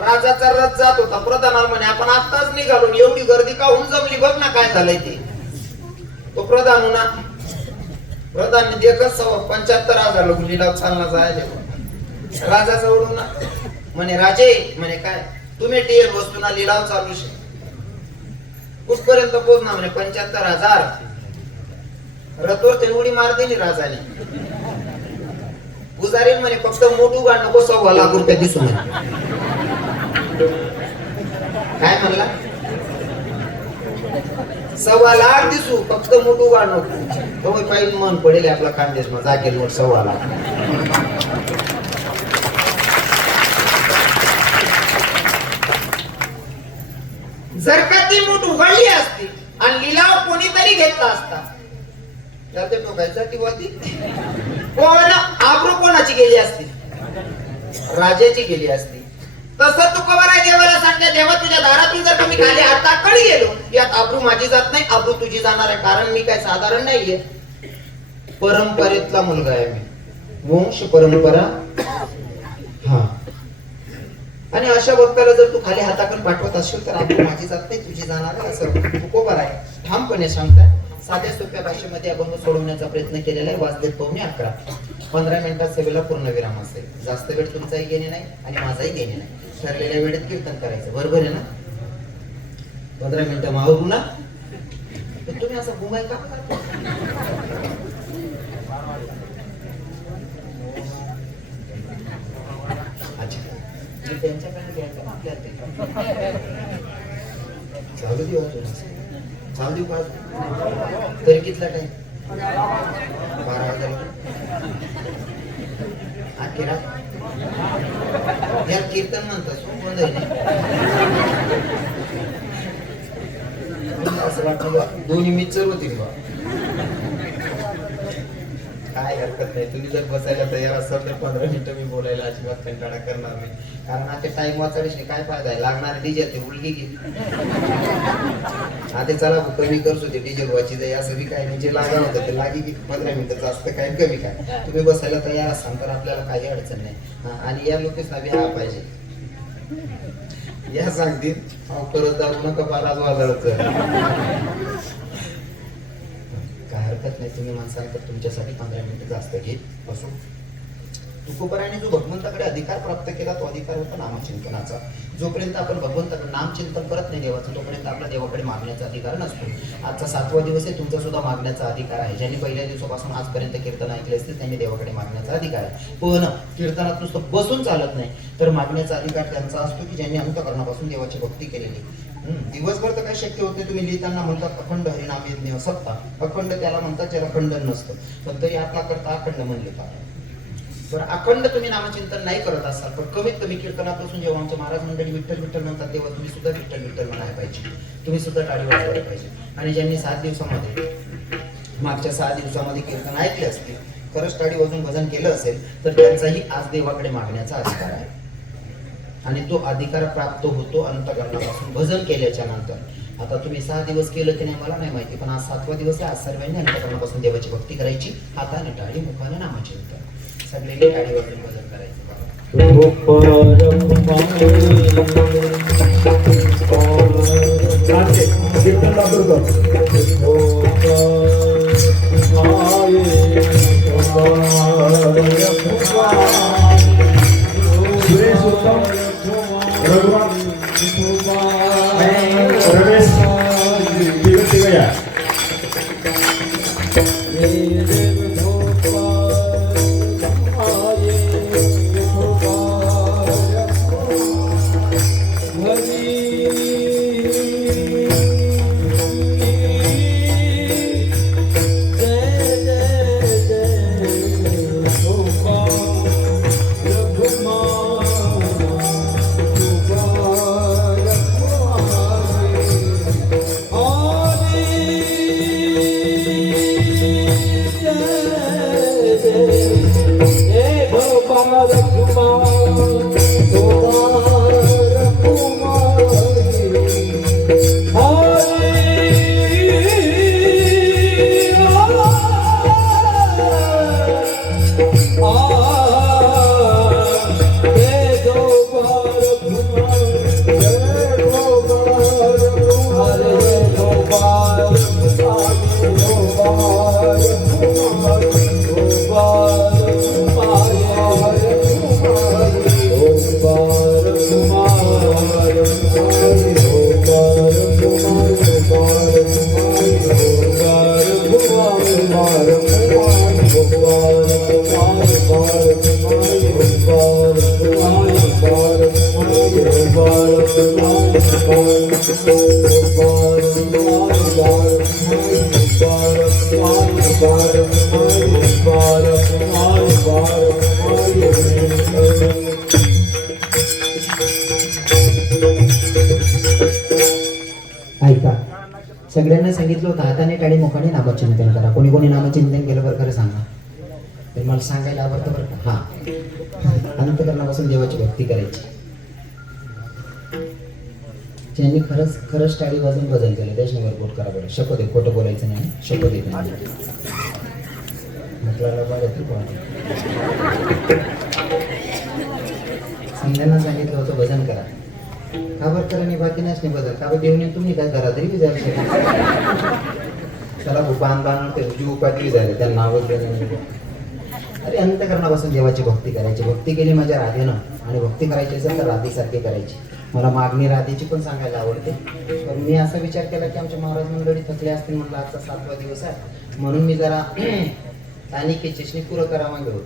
राजाचा रथ जात होता, प्रधानाला म्हणे, आपण आत्ताच निघालो, एवढी गर्दी का होऊन जमली, बघ ना काय झालंय ते. तो प्रधान होना, प्रधानने देखत 75,000 लोक लिलाव चालना जायला. राजा जवळून ना म्हणे, राजे म्हणे काय तुम्ही टीएल वस्तूना लिलाव चालू शे, कुठपर्यंत पोहोचणार म्हणे 75,000. रथवर ते उडी मारते नि राजाने. पुजारी म्हणे, फक्त मोठू गाड नको 1.25 रुपये दिसू म्हणे. काय म्हणला, 1.25 दिसू, फक्त मोठू गाड नको. तो पाहिजे मन पडेल आपला खानदेश मग जाकेल मोठ 1.25. जर का ती मूठ उघडली असती आणि लिलाव कोणीतरी घेतला असता तर ते टोकायसाठी होती. कोण आबरू कोणाची गेली असती, राजाची गेली असती. तसं तुकोबाराय देवाला सांगते, देवा तुझ्या दारातून जर मी खाली हाताकडे गेलो, यात आबरू माझी जात नाही, आबरू तुझी जाणार आहे. कारण मी काय साधारण नाहीये, परंपरेतला मुलगा आहे मी, वंश परंपरा. हा, आणि अशा भक्ताला जर तू खाली हाताकडे पाठवत असेल तर आपण माझी जात नाही, तुझी जाणार आहे, असं तुकोबाराय ठामपणे सांगताय. साध्या सोप्या भाषेमध्ये अभंग सोडवण्याचा प्रयत्न केलेला आहे. वाजलेत 11:15. 15 मिनिटात सभेला पूर्ण विराम असेल. जास्त वेळ तुमचाही घेणे नाही आणि माझाही घेणे नाही. ठरलेल्या वेळेत कीर्तन करायचं, बरोबर आहे ना. 15 मिनिटं मावरू ना, तर तुम्ही असं गुमाय का करता? अच्छा, त्यांच्याकडे घ्यायचं ना आपल्याला ते. चालू देऊ चालू देऊ का तरी कितला टाइम, 12 अखेरा या कीर्तन म्हणतात बंद आहे. असं वाटतं दोन्ही मिक्सर होतील बा. काय हरकत नाही, तुम्ही जर बसायला तयार असाल तर 15 मिनिटं मी बोलायला अजिबात कंटाळा करणार नाही. कारण आता टाइम वाचायला काय फायदा आहे, लागणार डिझेल ते उलगी की आता चला कमी करसो ते डिझेल वाची जाई असं बी काय म्हणजे लागणार होतं ते लागी की 15 मिनिटाचं असतं काय कमी काय. तुम्ही बसायला तयार असाल तर आपल्याला काही अडचण नाही. आणि या लोकेशला बी हा पाहिजे, या सांगतील परत जाऊ नका 12 वाजता. काय हरकत नाही, तुम्ही म्हणसाल तर तुमच्यासाठी 15 मिनिटं जास्त घेत असो. तुकोबाराने जो भगवंताकडे अधिकार प्राप्त केला तो अधिकार होता नामचिंतनाचा. जोपर्यंत आपण भगवंताकडे नामचिंतन करत नाही देवाचं, तोपर्यंत आपला देवाकडे मागण्याचा अधिकार नसतो. आजचा 7वा दिवस आहे, तुमचा सुद्धा मागण्याचा अधिकार आहे. ज्यांनी पहिल्या दिवसापासून आजपर्यंत कीर्तन ऐकले असतील त्यांनी देवाकडे मागण्याचा अधिकार आहे. पण कीर्तनात नुसतं बसून चालत नाही, तर मागण्याचा अधिकार त्यांचा असतो की ज्यांनी अंतःकरणापासून देवाची भक्ती केलेली. दिवसभर तर काही शक्य होत नाही. तुम्ही लिहिताना म्हणतात अखंड हरिनाम यज्ञ सप्ता, अखंड त्याला म्हणतात ज्याला खंडन नसतं, पण तरी आपला करता अखंड म्हणले पाहिजे. बरं, अखंड तुम्ही नामचिंतन नाही करत असाल पण कमीत कमी कीर्तनापासून जेव्हा आमच्या महाराज मंडळी विठ्ठल विठ्ठल म्हणतात तेव्हा तुम्ही सुद्धा विठ्ठल विठ्ठल म्हणायला पाहिजे, तुम्ही सुद्धा टाळी वाजवायला पाहिजे. आणि ज्यांनी 7 दिवसामध्ये मागच्या 6 दिवसामध्ये कीर्तन ऐकले असतील खरंच टाळी वाजून भजन केलं असेल तर त्यांचाही आज देवाकडे मागण्याचा अधिकार आहे आणि तो अधिकार प्राप्त होतो अंतःकरणापासून भजन केल्याच्या नंतर. आता तुम्ही 6 दिवस केलं की नाही मला नाही माहिती, पण आज 7वा दिवस आहे. आज सर्वांनी अंतःकरणापासून देवाची भक्ती करायची, हाताने टाळी मुखाने नामचिंतन, सगळ्यांनी टाळी वाजून भजन करायचं बाबा. सुरेश उत्तम रघुनाथ रमेश तिघया ऐका, सगळ्यांना सांगितलं होतं हाताने टाळी मुखाने नामचिंतन करा. कोणी कोणी नामचिंतन केलं बरं खरं सांगा, तर मला सांगायला आवडतं बरं का. हा, अंतःकरणापासून देवाची भक्ती करायची. ज्यांनी खरंच टाळी वाजून भजन केलं त्याच्याने वर्कआउट करा बरं. शपथ आहे, खोटं बोलायचं नाही, शपथ आहे नाही. म्हटलं बरं तू कोण संध्यांना सांगितलं होतं भजन करा. का बरं करा नाही बाकी नाही बदल का बरं देऊन तुम्ही काय करा तरी जाऊ शकता. चला बांध जीव उपाधी झाले त्या नावच देणं. अरे अंतःकरणापासून देवाची भक्ती करायची. भक्ती केली माझ्या राधेनं आणि भक्ती करायची असेल तर राधेसारखी करायची. मला मागणी राधेची पण सांगायला आवडते. पण मी असा विचार केला की आमच्या महाराज मंडळी थकले असतील, म्हटलं आजचा 7वा दिवस आहे म्हणून मी जरा अनिकेचेशनी पुरं करावा घेऊ.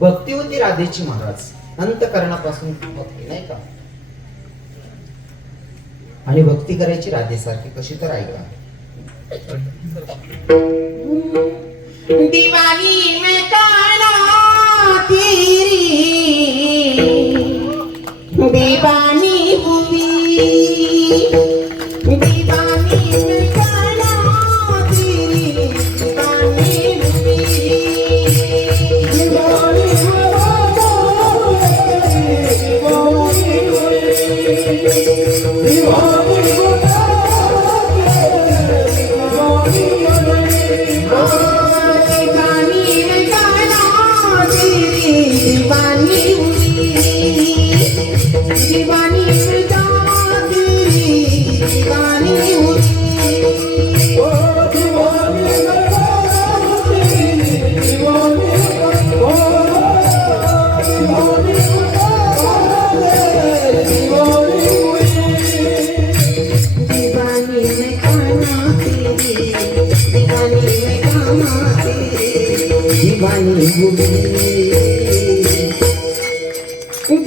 भक्ती होती राधेची महाराज, अंतःकरणापासून भक्ती नाही का. आणि भक्ती करायची राधेसारखी कशी तर ऐका. दीवानी में काना तेरी दीवानी हुई, दीवानी में काना तेरी दीवानी हुई, दीवानी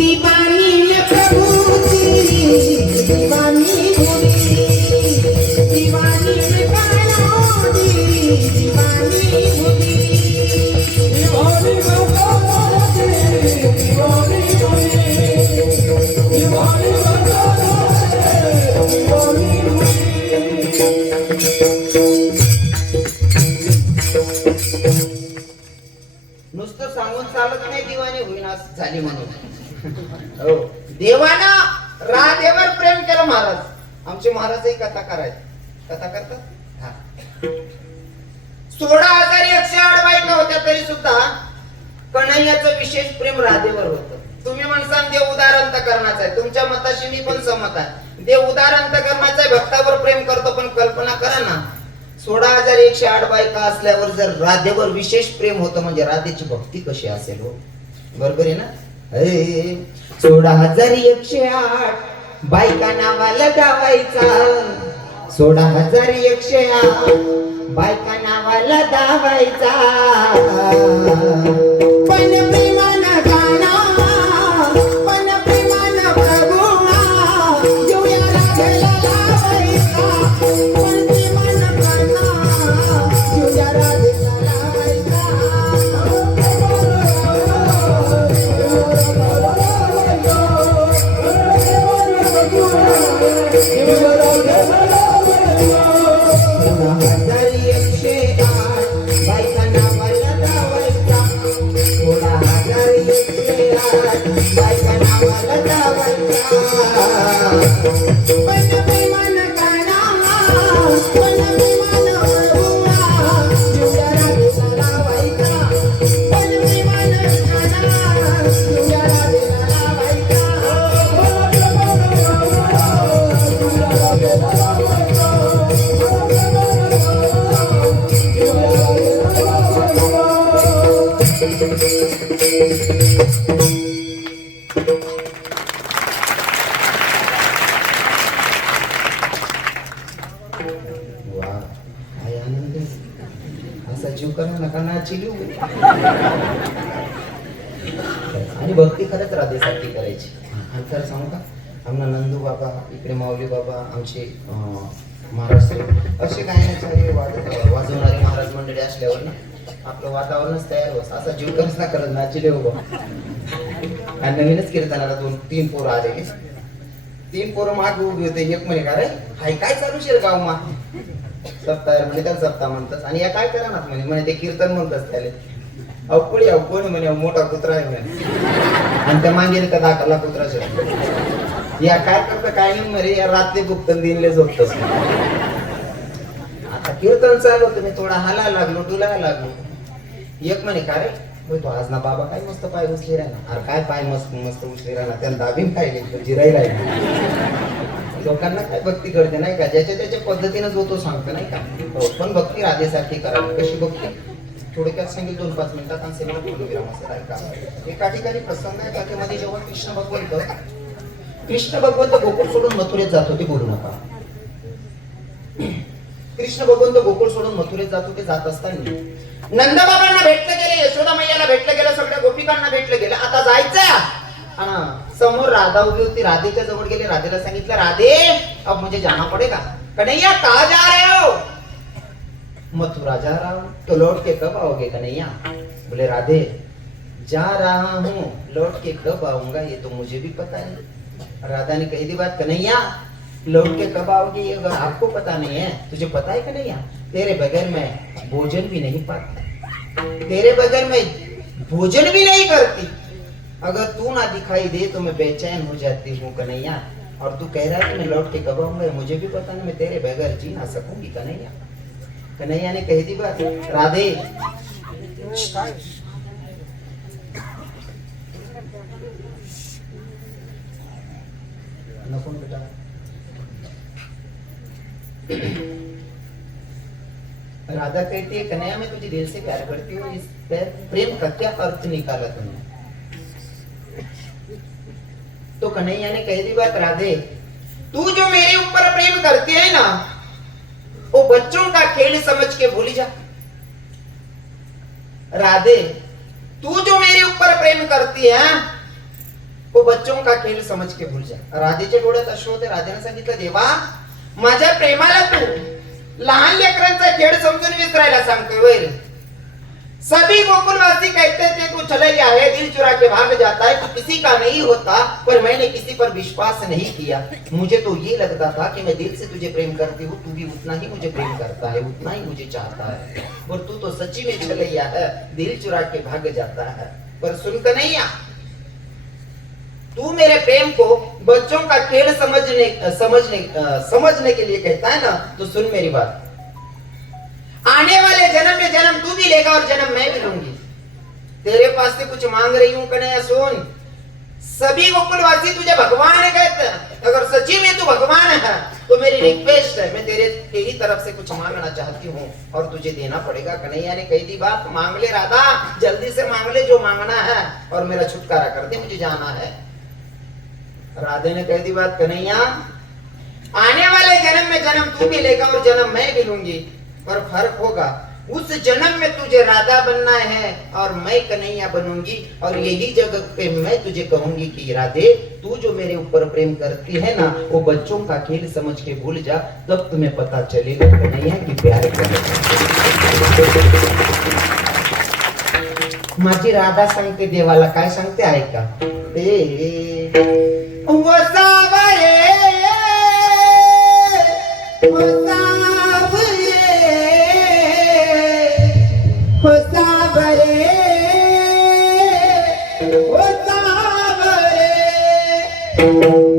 दीवानी में प्रभु तेरी दीवानी हुई, दीवानी में काना तेरी दीवानी हुई, दीवानी में काना तेरी दीवानी हुई, दीवानी में काना तेरी दीवानी हुई. चालत नाही दिवाणी होईना झाली म्हणून. हो, देवानं राधेवर प्रेम केलं महाराज. आमचे महाराजही कथा करायचे. कथा करतात हा. 16,108 बायका होत्या तरी सुद्धा कन्हैयाचं विशेष प्रेम राधेवर होतं. तुम्ही म्हणसान देव उदार अंतकरणाचा आहे, तुमच्या मताशी मी पण सहमत आहे. देव उदार अंतकरणाचा आहे, भक्तावर प्रेम करतो. पण कल्पना करा ना, 16,108 बायका असल्यावर जर राधेवर विशेष प्रेम होतं म्हणजे राधेची भक्ती कशी असेल हो. बरोबर आहे ना? 16,108 बायका नावाला धावायचा. 16,108 बायका नावाला धावायचा. पण प्रेमानं गाणं, पण प्रेमानं प्रभुआ, जीवया राधेला लावायचा. पण प्रेमानं गाणं, जीवया राधेला लावायचा. वा, काय आनंद आहे. असा जीव करा नका नाची लिहू. आणि भक्ती खरंच राधेसाठी करायची. आणि खरं सांगू का, आमना नंदू बाबा, इकडे माऊली बाबा, आमचे महाराज असे काही ना काही वाजवणारे महाराज मंडळी असल्यावर ना आपलं वातावरणच तयार होत. असा जीव करच ना करत नाची लिहू बा. आणि नवीनच कीर्तनाला 2-3 पोरं आलेली. 3 पोरं मागे उभी होते. एक म्हणे का रे हाय काय चालू शेर गाव मा सप्ताह म्हणजे त्याला सप्ताह म्हणतात. आणि या काय करा ना म्हणे ते कीर्तन म्हणतात त्याले. अवकुळी कोणी म्हणे मोठा कुत्रा आहे म्हणे. आणि त्या मांगेने त्या दाखला कुत्राचे या काय करतं काय नाही म्हणे या रात्री गुप्तन दिनले झोपतच. आता कीर्तन चालू होतं, मी थोडा हालायला लागलो, डुलायला लागलो. एक म्हणे का रे होय तो आज ना बाबा काय मस्त पाय उचले राहिला. अरे काय पाय मस्त मस्त उचले राहिला, त्याला दाबीन काय घेतलं जिराई राहिली. लोकांना काय भक्ती करते नाही का, ज्याच्या त्याच्या पद्धतीनं जो तो सांगतो नाही का. हो, पण भक्ती राधेसाठी करावी. कशी भक्ती थोडक्यात सांगितलं 2-5 मिनिटात. आणि सेवा विराम असेल ऐका. एका ठिकाणी प्रसंग आहे कथेमध्ये, जेव्हा कृष्ण भगवंत गोकुळ सोडून मथुरेत जात होते. बोलू नका. कृष्ण भगवंत गोकुळ सोडून मथुरेत जात होते. जात असताना नंदबाबांना भेटलं गेले, यशोदा मैयाला भेटलं गेलं, सगळ्या गोपिकांना भेटलं गेलं. आता जायचं. समोर राधा उभी होती. राधेच्या जवळ गेले. राधेला सांगितलं, राधे अब मुझे जाना पडेगा. कन्हैया कहा जा रहे हो? मथुरा जा रहा हूं. तो लौट के कब आओगे कन्हैया? बोले राधे जा रहा हूं, लौट के कब आऊंगा ये तो मुझे भी पता नहीं. राधा ने कही दी बात, कन्हैया लौट के कब आओगे ये अगर आपको पता नहीं है, तुझे पता है कन्हैया तेरे बगैर मैं भोजन भी नहीं पाती, तेरे बगैर मैं भोजन भी नहीं करती. अगर तू ना दिखाई दे तो मैं बेचैन हो जाती हूँ कन्हैया. और तू कह रहा है कि मैं लौट के कब आऊंगा, मुझे भी पता नहीं, मैं तेरे बगैर जी ना सकूंगी कन्हैया. कन्हैया ने कही दी बात, राधे नको बेटा. राधा कहती है कन्हैया मैं तुझे दिल से प्यार करती हूँ. इस प्रेम का क्या अर्थ निकाला तुमने? तो कन्हैया ने कह दी बात, राधे तू जो मेरे ऊपर प्रेम करती है ना, वो बच्चों का खेल समझ के भूल जा. राधे तू जो मेरे ऊपर प्रेम करती है वो बच्चों का खेळ समज के भूल जा. राधेच्या डोळ्यात अश्रू होते. राधेने सांगितलं, देवा माझ्या प्रेमाला तू लहान लेकरांचा खेळ समजून विसरायला सांगतोय वैर. सभी गोकुलवासी कहते थे तू चलैया है, दिल चुरा के भाग जाता है, तू किसी का नहीं होता. पर मैंने किसी पर विश्वास नहीं किया. मुझे तो ये लगता था कि मैं दिल से तुझे प्रेम करती हूँ, तू भी उतना ही मुझे प्रेम करता है, उतना ही मुझे चाहता है. और तू तो सच्ची में चलैया है, दिल चुरा के भाग जाता है. पर सुन कन्हैया, तू मेरे प्रेम को बच्चों का खेल समझने के लिए कहता है ना, तो सुन मेरी बात। आने वाले जन्म में जन्म तू भी लेगा और जन्म मैं भी लूंगी। तेरे पास से कुछ मांग रही हूं कन्हैया, सुन। सभी गोकुलवासी तुझे भगवान कहते हैं। अगर सच्ची में तू भगवान है तो मेरी रिक्वेस्ट है, मैं तेरी तरफ से कुछ मांगना चाहती हूँ और तुझे देना पड़ेगा। कन्हैया ने कही थी बात, मांग ले राधा, जल्दी से मांग ले जो मांगना है और मेरा छुटकारा कर दे, मुझे जाना है। राधे ने कह दी बात, कन्हैया आने वाले जन्म में जन्म तू भी लेगा और जन्म मैं भी लूंगी, पर फर्क होगा। उस जन्म में तुझे राधा बनना है और मैं कन्हैया बनूंगी, और यही जगह पे मैं तुझे कहूंगी कि राधे, तू जो मेरे ऊपर प्रेम करती है ना, वो बच्चों का खेल समझ के भूल जा, तब तुम्हें पता चलेगा कन्हैया की प्यार माझी राधा सांगते देवाला, काय सांगते ऐका। वसावरे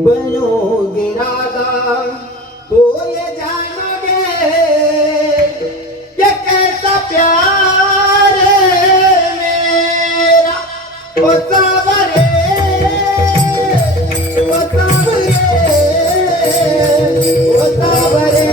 बनोगे राधा तो ये जानोगे ये कैसा प्यार है मेरा। ओ सावरे, ओ सावरे, ओ सावरे,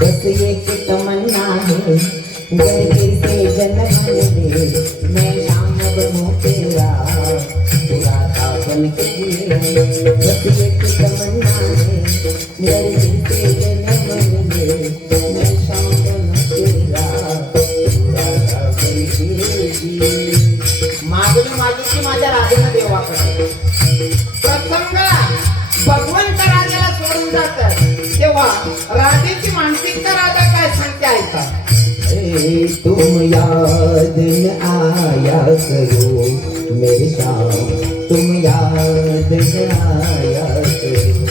बस एक तमन्ना है गले से जन्म दे, मैं शाम बनूं तेरा राधा बन के जिए। बस एक तमन्ना है गले से जन्म दे, मैं शाम बनूं तेरा राधा बन के जिए। मागणी मागितली माझ्या राधेनं देवाकडे। प्रसंग भगवंत राजाला सोडून जातात तेव्हा राधेची मानसिकता राधा काय सांगते ऐका। तुम याद न आया करो मेरे श्याम, तुम याद न आया करो।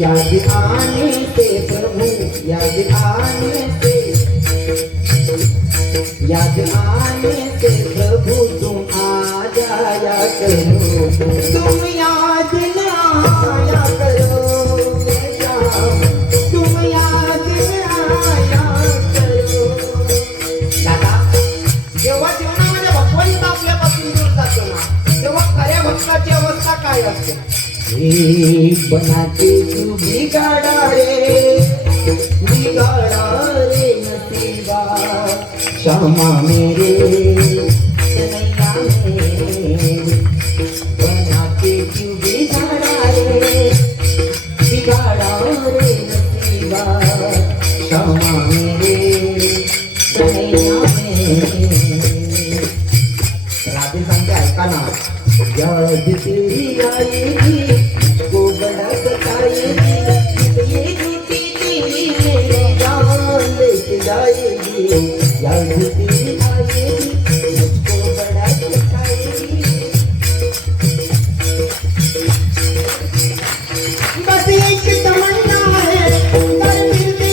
याद आने से प्रभु, याद आने से, याद आने से प्रभु तुम आ जाया करो। तुम याद न आया करो मेरे श्याम, तुम याद न आया करो। दादा, जेव्हा जीवनामध्ये भगवंत आपल्यापासून दूर जातो ना, तेव्हा खऱ्या भक्ताची अवस्था काय असते? बनाते तू बिगाड़ा रे नसीबा, श्यामा मेरे कन्हैया मेरे। बनाते तू बिगाड़ा रे नसीबा, श्यामा मेरे कन्हैया मेरे। राधे सांगते ऐका ना, याद तेरी आएगी वो बड़ा सताएगी, ये झूठी तेरी मेरी जान लेके जाएगी। याद तेरी आएगी मुझको बड़ा सताएगी। बस एक तमन्ना है कर फिर दे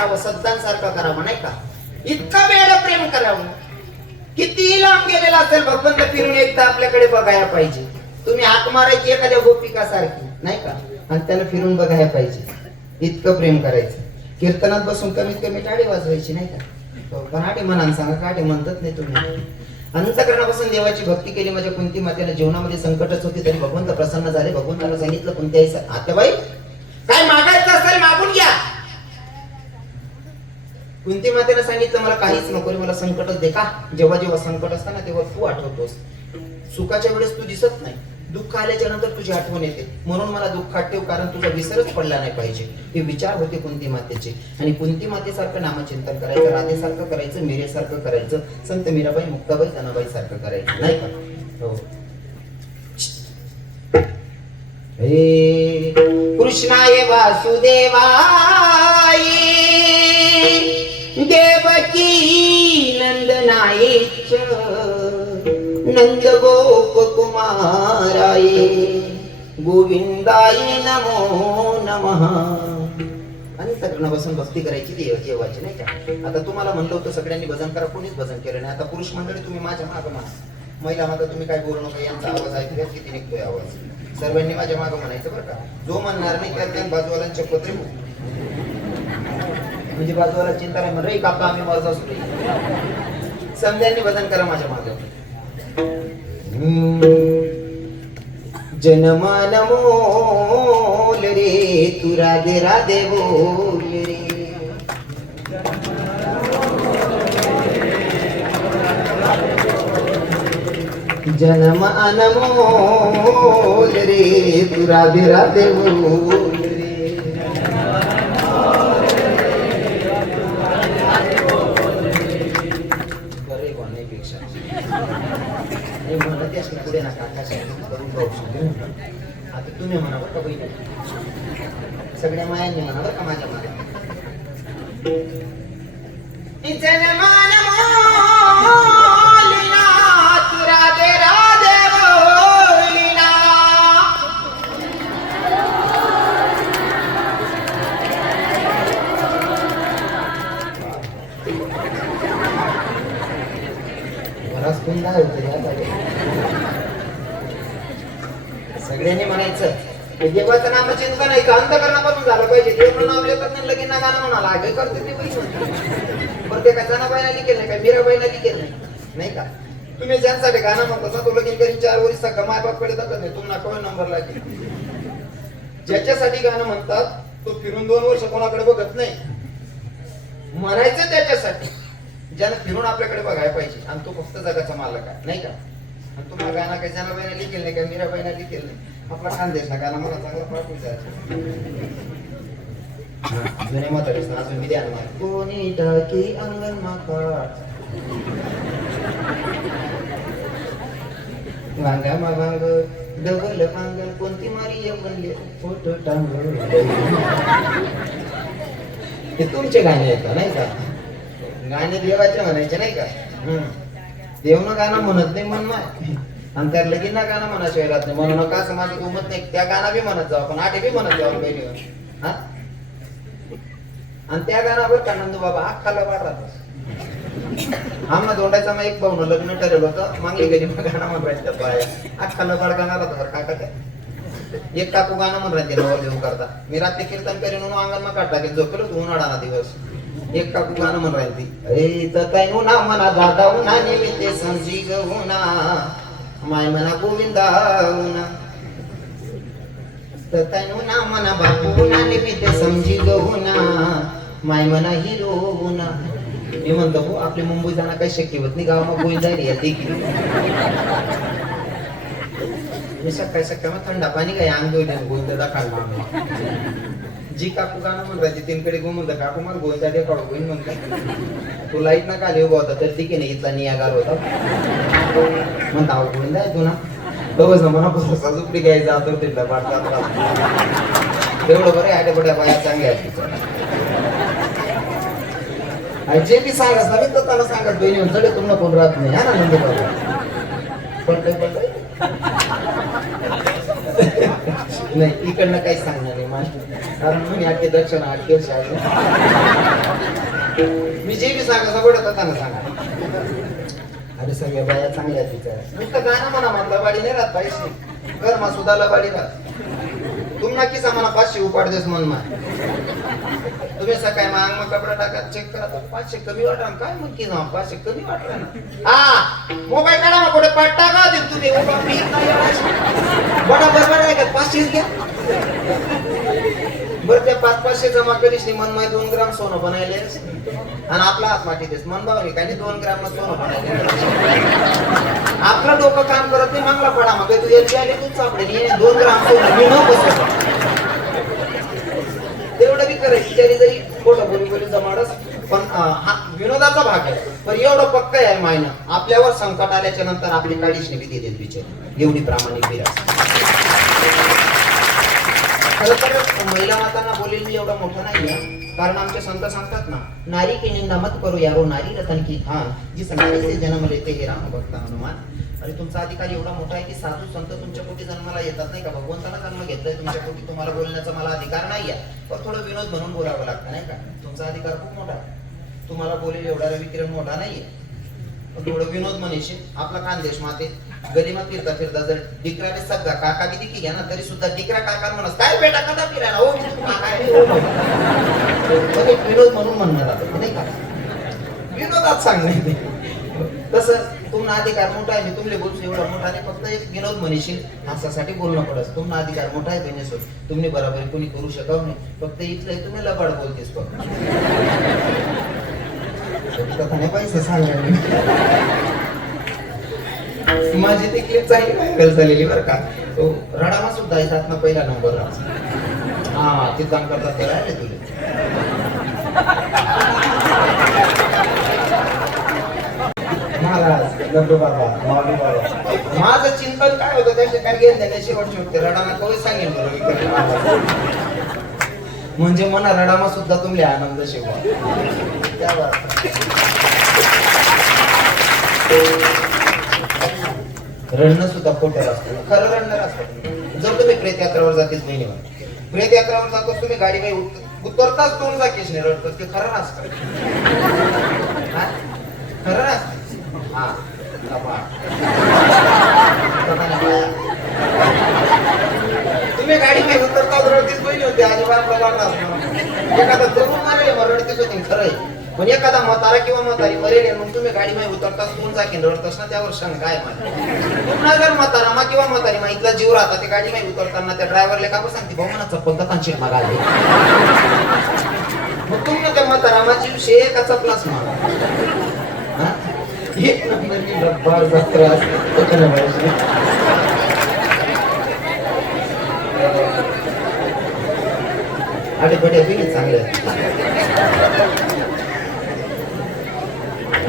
करावं, सद्दांसारखं करावं, नाही का? इतकं वेळ प्रेम करावं. किती लांब गेलेला असेल भगवंत, फिरून एकदा आपल्याकडे बघायला पाहिजे. तुम्ही हाक मारायची एखाद्या गोपिका सारखी, नाही का? आणि त्याला फिरून बघायला पाहिजे. इतकं प्रेम करायचं. कीर्तनात बसून कमीत कमी टाळी वाजवायची, नाही का? पण आठी म्हणान सांगा, काठी म्हणतात नाही तुम्ही. अंतःकरणापासून देवाची भक्ती केली. माझ्या कुंती मातेला जीवनामध्ये संकटच होती, तरी भगवंत प्रसन्न झाले. भगवंताला सांगितलं, कुंती आत्याबाई काय मागायचं असेल मागून घ्या. कुंती मातेला सांगितलं, मला काहीच नको रे, मला संकटच दे. का? जेव्हा जेव्हा संकट असतं ना तेव्हा तू आठवतोस. सुखाच्या वेळेस तू दिसत नाही, दुःख आल्याच्या नंतर तुझी आठवण येते. म्हणून मला दुःखात ठेव, कारण तुझा विसरच पडला नाही पाहिजे. हे विचार होते कुंती मातेचे. आणि कुंती मातेसारखं नामचिंतन करायचं, राधेसारखं करायचं, मीरेसारखं करायचं, संत मीराबाई, मुक्ताबाई, जनाबाई सारखं करायचं, नाही का? हो. हे कृष्णाय वासुदेवाय देवकी नंदनाय नंद गोप कुमाराय गोविंदाय नमो नमः. अंतःकरणापासून भक्ती करायची देवाची, नाही का? आता तुम्हाला म्हणलं होतं सगळ्यांनी भजन करा, कोणीच भजन केलं नाही. आता पुरुष मंडळी तुम्ही माझ्या मागं म्हणा, महिला मागं तुम्ही काय बोलू नका. यांचा आवाज ऐकूया किती निघतोय आवाज. सर्वांनी माझ्या मागं म्हणायचं बरं का. जो म्हणणार नाही त्या बाजूवाल्यांच्या पत्रे म्हणजे बाजूवाला चिंता नाही, म्हणून कापा आम्ही मरत असतो. समद्यांनी भजन करा माझ्या मागं. जनमान मोल रे तू राधे राधे बोल रे. जनमान मोल रे तू राधे राधे बोल रे. बरे कोणापेक्षा म्हणत असते पुढे ना काका करून पाहू शकतो. आता तुम्ही म्हणा बरं का बहिणी, सगळ्या मायांनी म्हणा बरं का माझ्या मला. जनमान मोलिना तू राधे राधे बोलिना. बराच कुंदा होते सगळ्यांनी म्हणायचं. देवाचं नामचिंतन नाही का अंतःकरणापासून झालं पाहिजे. देव नाव लेखत नाही, लगेच गाणं म्हणाला आगे करते ते पैसे. पण ते काय जनाबाईला लिखेल नाही, काय मीराबाईला लिखेल नाही, नाही का? तुम्ही ज्यांसाठी गाणं म्हणतात ना, तो लगीन करीन 4 वर्ष सगळं मायबापकडे जातात नाही, तुम्हाला कवय नंबर लागेल. ज्याच्यासाठी गाणं म्हणतात तो फिरून 2 वर्ष कोणाकडे बघत नाही. म्हणायचं त्याच्यासाठी ज्यानं फिरून आपल्याकडे बघायला पाहिजे. आणि तो फक्त जगाचा मालक आहे, नाही का? आणि तुम्हाला गाणं काही जनाबाईला लिखेल नाही, काय मीराबाईला लिखेल नाही. आपला खानदेश ना गाणं मला चांगला पाठवून जायचं. जुने म्हातारे अजून मी द्या ना. कोणी टाकी अंगण माका वांगा मांग डबल मांगण कोणती मारी बनले फोटो टांग. हे तुमचे गाणे येतात, नाही का? गाणे देवाचे म्हणायचे, नाही का? देवनं गाणं म्हणत नाही म्हण नाही, आणि त्या लगीन ना गाणं म्हणाशिवाय राहत नाही. म्हणून नका असं माझी उमत नाही. त्या गाणं बी म्हणत जाऊ, पण आठी बी म्हणत जाऊ बहिणीवर. हा, आणि त्या गाण्यावर का नंदू बाबा अख्खाला वाट राहतो. आम्हाला दोंडायचा मग एक भाऊ लग्न ठरवलं होतं, मागली गेली मग गाणं म्हण राहायचं बाया अख्खाला वाट गाणार होता बरं काका. काय एक काकू गाणं म्हण राहते नवरदेव करता. मी रात्री कीर्तन करीन म्हणून अंगण मग काढता की झोपलो तू उन्हाळा दिवस. एक काकू गाणं म्हण राहिली, काय उन्हा म्हणा दादा उन्हा निमित्ते समजी गहुना माय म्हणा गोविंदा उन्हा. तनुना मना बापू ना निमित्ते समजी गहुना माय म्हणा हिरो उन्हा. मी म्हणतो हो आपली मुंबई जाणं काही शक्य होत नाही, गावामध्ये गोविंदा देखील. मी सकाळी सकाळी मग थंडा पाणी काय अंग गोविंदा दाखवला. जी काकू गाणं म्हणून राहते तीनकडे गोविंदा काकू मग गोविंदा देखाडू गोविंद म्हणतो. तो लाईट ना काली उभा होता तर तिकडे इथला नियागार होता. म्हणता अहो गोविंदा आहे तू ना बघ मनापासून झुपडी घ्यायचा तो तिथला पाठतात. तेवढं बरं आट्या पड्या बाया चांगल्या जे बी सांगत ना मी तर त्याला सांगत बहिणी चढे तुम्हाला कोण राहत नाही. हा ना नंदू बाबा पडतंय नाही इकडनं काही सांगणार नाही माझ्या, कारण मी आठे दक्षिण 8 दिवस आहे. मी जे बी सांगा सगळं त्यांना सांगा. अरे सगळ्या बाया चांगल्या आहेत तिच्या. नुसतं गाणं म्हणा म्हटलं बाडी नाही राहत पैसे कर मा सुधाला बाडी राहत. तुम्ही नक्कीच आम्हाला 500 उपाडतेस मन मा. तुम्ही सकाळी मांग मग कपडा टाका चेक करा तर 500 कमी वाटा काय मग की ना 500 कमी वाटला ना. हा मोबाईल काढा मग कुठे पाठ टाका देत तुम्ही बडा बरोबर आहे का 500 घ्या. बरं त्या 500 जमा करीस नि मन माय 2 ग्राम सोनं बनायले आणि आपला हात माटी देस मन बावरी काही 2 ग्राम सोनं बनायले. आपलं डोकं काम करत नाही मागला पडा मग तू एक आले तूच सापडे 2 ग्राम सोनं मी न बसतो तेवढं बी करायची त्याने जरी खोटं बोली जमाडस. पण हा विनोदाचा भाग आहे. पण एवढं पक्क आहे मायनं आपल्यावर संकट आल्याच्या नंतर आपली काळीच निधी देत बिचारी एवढी प्रामाणिक बिरा. खरं तर महिला मातांना बोलेल मी एवढा मोठा नाही आहे, कारण आमचे संत सांगतात ना, नारी की निंदा मत करो यारो नारी रतन की खान, जिस नारी से जन्म लेते हे राम भक्त हनुमान. आणि तुमचा अधिकार एवढा मोठा आहे की साधू संत तुमच्या पोटी जन्माला येतात नाही का, भगवंताला जन्म घेतलाय तुमच्या पोटी, तुम्हाला बोलण्याचा मला अधिकार नाही आहे. पण थोडं विनोद म्हणून बोलावं लागतं नाही का. तुमचा अधिकार खूप मोठा आहे, तुम्हाला बोलेल एवढा रविकिरण मोठा नाहीये. पण थोडं विनोद म्हणेशी आपला खानदेश माते गलीमा फिरता फिरता जर डिकराने सगळा काका बी दिकी घ्या ना तरी सुद्धा डिकरा काका म्हणत काय बेटा कसा फिरायला हो विनोद म्हणून म्हणणार आता नाही का, विनोदात सांगणार ते. तसं तुम्हाला अधिकार मोठा आहे, मी तुमले बोलतो एवढा मोठा नाही, फक्त एक विनोद म्हणशील हास्यासाठी बोलणं पडत. तुम्हाला अधिकार मोठा आहे बहिणीसोर, तुम्ही बरोबर कोणी करू शकत नाही, फक्त इथलं तुम्ही लबाड बोलतेस फक्त नाही पैसे सांगा. माझी ती क्लिप चांगली व्हायरल झालेली बरं का. तो रडामा सुद्धा आहे सातनं पहिला नंबर. हा ते काम करतात तर आहे तुले. महाराज गड्डू बाबा माऊली बाबा माझं चिंतन काय होतं त्याचे काय घेऊन द्या शेवटचे होते रडामा कवय सांगेल बरोबर म्हणजे मना रडामा सुद्धा तुमले आनंद शेवा त्यावर. रडणं सुद्धा खोटं असतं, खरं रडणार असतं. जर तुम्ही प्रेत यात्रावर जातेस बहिणीवर, प्रेत यात्रावर जातोस तुम्ही गाडी बाई उतरताच तोंड जाकीस नाही रडतोस ते खरं नसतं. खरं नसतं. हा तुम्ही गाडी बाई उतरताच रडतीच बहिणी होती अजिबात प्रभाव नसतं. एखादा तरुण मारेल मग रडतीच होती खरं आहे. पण एखादा म्हातारा किंवा म्हातारी मरेल मग तुम्ही गाडी मध्ये उतरताच तोंड जाकीन रडतोस ना त्यावर शंका आहे मला. पुन्हा जर म्हातारा मा किंवा म्हातारी मा इथला जीव राहता ते गाडी मध्ये उतरताना त्या ड्रायव्हरला का सांगते भाऊ मला चप्पल तर कांची मागायला मग तुम्ही त्या म्हातारा मा जीव शे का चपलाच मागा. एक नंबरची रब्बार जत्रा अरे बड्या बिल चांगल्या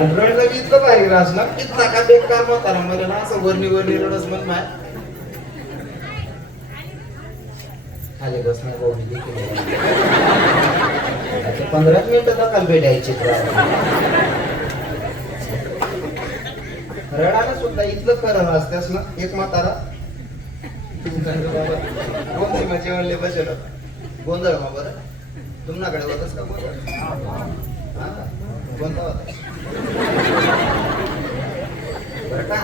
रडलं की इतकं भारी असला इतका का बेकार म्हातारा मला ना असं वरणी रडस म्हण माय खाली बसणार गोबी देखील 15 मिनिटं दखल भेटायची. रडाला सुद्धा इतकं खरं असतेस ना. एक म्हातारा गोंधळ माझे म्हणले बसेल गोंधळ मग बरं तुमच्याकडे होतच का गोंधळ गोंधळ होता बरं का.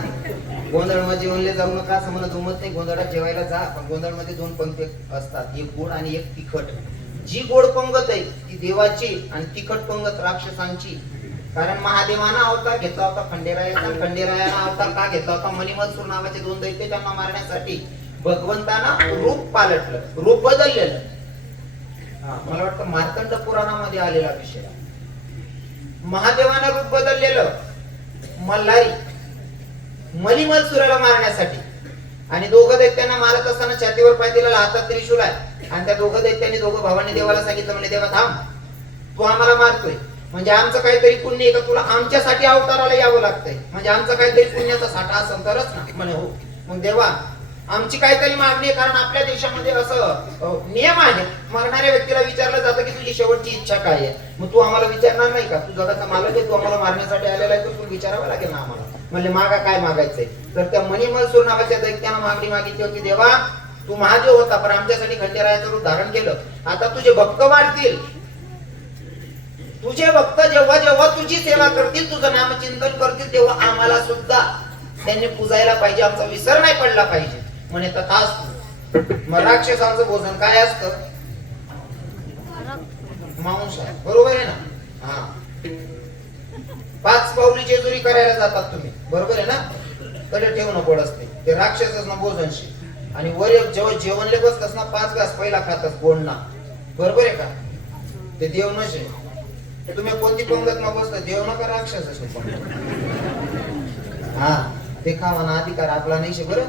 गोंधळ मध्ये म्हणले जाऊ नका असं म्हणत जमत नाही. गोंधळात जेवायला जा पण गोंधळ मध्ये 2 पंक्ती असतात, एक गोड आणि एक तिखट. जी गोड पंगत आहे ती देवाची आणि तिखट पंगत राक्षसांची. कारण महादेवाना अवतार घेतला होता खंडेरायाचा, खंडेरायाना अवतार का घेतला होता मणिमत्सूर नावाचे 2 दैत्य त्यांना मारण्यासाठी. भगवंताना रूप पालटलं, रूप बदललेलं. मला वाटतं मार्तंड पुराणामध्ये आलेला विषय. महादेवानं रूप बदललेलं मल्हारी मणिमत्सूराला मारण्यासाठी. आणि दोघं दैत्यांना मारत असताना छातीवर पाय दिलेला, हातात त्रिशूल आहे. आणि त्या दोघं दैत्यांनी दोघं भावांनी देवाला सांगितलं म्हणजे देवा थांब, तू आम्हाला मारतोय म्हणजे आमचं काहीतरी पुण्य आहे का, तुला आमच्यासाठी अवताराला यावं लागतंय म्हणजे आमचं काहीतरी पुण्याचा साठा असेल तरच ना. म्हणे हो. मग देवा आमची काहीतरी मागणी आहे, कारण आपल्या देशामध्ये असं नियम आहे मरणाऱ्या व्यक्तीला विचारलं जातं की तुझी शेवटची इच्छा काय आहे. मग तू आम्हाला विचारणार नाही का, तू जगाचा मालक आहे, तू आम्हाला मारण्यासाठी आलेला आहे, तर तू विचारावं लागेल ना आम्हाला. म्हणजे मागा काय मागायचंय. तर त्या मणिमत्सूर नावाच्या दैत्यानं मागणी मागितली होती, देवा तू महादेव होता पण आमच्यासाठी खंडेरायाचं रूप धारण केलं. आता तुझे भक्त वाढतील. तुझे भक्त जेव्हा जेव्हा तुझी सेवा करतील, तुझं नामचिंतन करतील, तेव्हा आम्हाला सुद्धा त्यांनी पुजायला पाहिजे, आमचा विसर नाही पडला पाहिजे. म्हणे तथास्तु. मग राक्षसांचं भोजन काय असतं? मांसाहार. बरोबर आहे ना? हा. 5 पावली जेजुरी करायला जातात तुम्ही, बरोबर आहे ना? कडे ठेवणं पड असते ते राक्षसच ना भोजनशी. आणि वर जेव्हा जेवणले बसतास ना 5 घास पहिला खातात गोड ना, बरोबर आहे का? ते देव नसे. तुम्ही कोणती पंगत न बसता, देव नका राक्षस असे. हा, ते खावाना अधिकार आपला नाही शे. बरं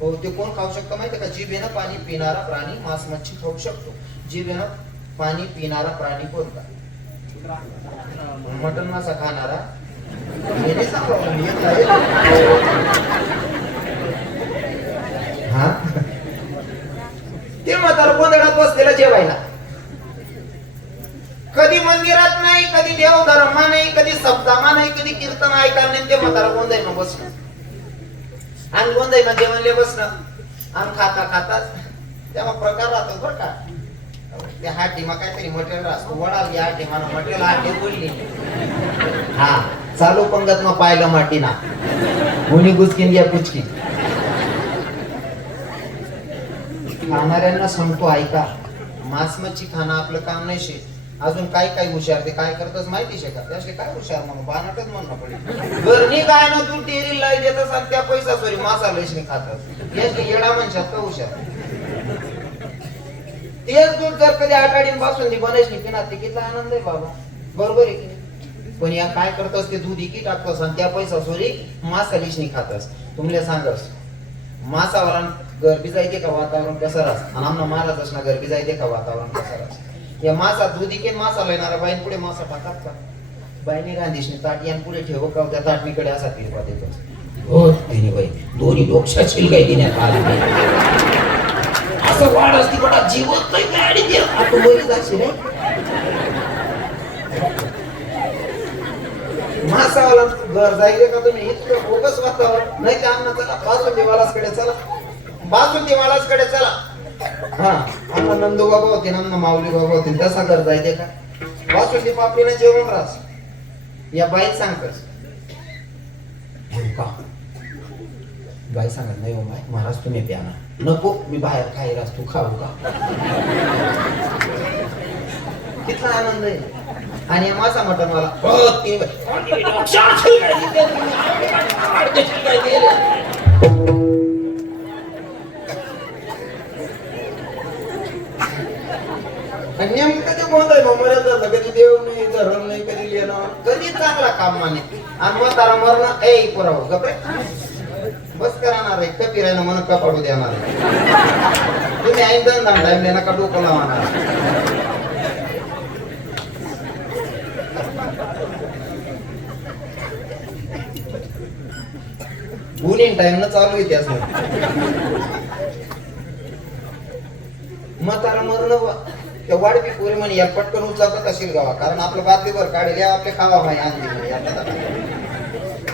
हो, ते कोण खाऊ शकतो माहिती का? जिभेनं पाणी पिणारा प्राणी मांस मच्छी खाऊ शकतो. जिभेनं पाणी पिणारा प्राणी कोणता? मटन मासा खाणारा. हे नाही सांगावं मी, येत आहे. हा, ते म्हातारं गोंधळात बसलेलं जेवायला. कधी मंदिरात नाही, कधी देव धर्मा नाही, कधी सप्तामा नाही, कधी कीर्तन ऐकायला नाही. ते म्हातारं गोंधळीनं बसणं आणि गोंधळीनं जेवणले बसणं आणि खाता खाताच तेव्हा प्रकार राहतो बरं का. त्या हाटीमा काहीतरी मटेरियल असतो, वडाल या हाटीमानं मटेरियल हाटी बोलली. हा, चालू पंगत मग पाहिलं माटीना मुनी गुचकीन घ्या पुचकी. खाणाऱ्यांना सांगतो ऐका, मांस मच्छी खाणं आपलं काम नाही शे. अजून काय काय हुशार ते काय करतच माहिती शे का? त्याचे काय हुशार मग बानाटच म्हणणं पडेल. घरनी काय ना तू टेरी लाई देतस आणि त्या पैसा सोरी मासा लयशने खातात. याचे येडा म्हणशात का हुशार? तेच दूध जर कधी आठाडीन बासून बनायची पिणार ते किती आनंद आहे बाबा, बरोबर आहे की? पण या काय करतस ते दूध इकी टाकतस आणि त्या पैसा सोरी मासा लिशनी खातस. तुम्हाला सांगस मासावर गरबी जायते का वातावरण कसं रास, आणि आमना महाराज असणार गरबी जायते का वातावरण कसं रास. या मासा दूध इके मासा लेणारा बाईन पुढे मासा टाकतात का? बाईने गांधीशने ताट यान पुढे ठेव का त्या ताटणीकडे असा फिरवा देतो. हो तिने बाई दोन्ही डोक्षाची काही देण्यात आली असं वाढ असती बटा जीवत नाही गाडी दे आता बरी जाशी रे. मासावाला घर जायले का तुम्ही इतकं बोगस वातावरण नाही ते आम्हाला चला बासुंदी वालासकडे चला, बासुंदी वालासकडे चला. हा, आम्हाला नंदू बाबा होते ना माऊली बाबा होते तसा घर जायचे का? बासुंदी पापडीने जेवण रास या बाई सांगतस का? बाई सांगत नाही हो बाई महाराज तुम्ही प्या ना. नको मी बाहेर खायला तू खाऊ का? कितना आनंद आहे. आणि मासा मटन मला नेमकं ते गोंधळ मर्यादा कधी देव नाही धरण नाही कधी लिहिणं कधी चांगला काम माने आणि मग तारा मरण ए पुराव गपरे बस करणार आहे का फिरायला मन का पाडू देणार आहे. तुम्ही आई दन टाइम नका डोकं लावणार. गुन्हे टाइम न चालू आहे त्याच म्हातारा मरण त्या वाढपी पोरी म्हणे या पटकन उचलतात असेल गावा कारण आपलं बादलीवर काढेल या आपले खावा माही आणली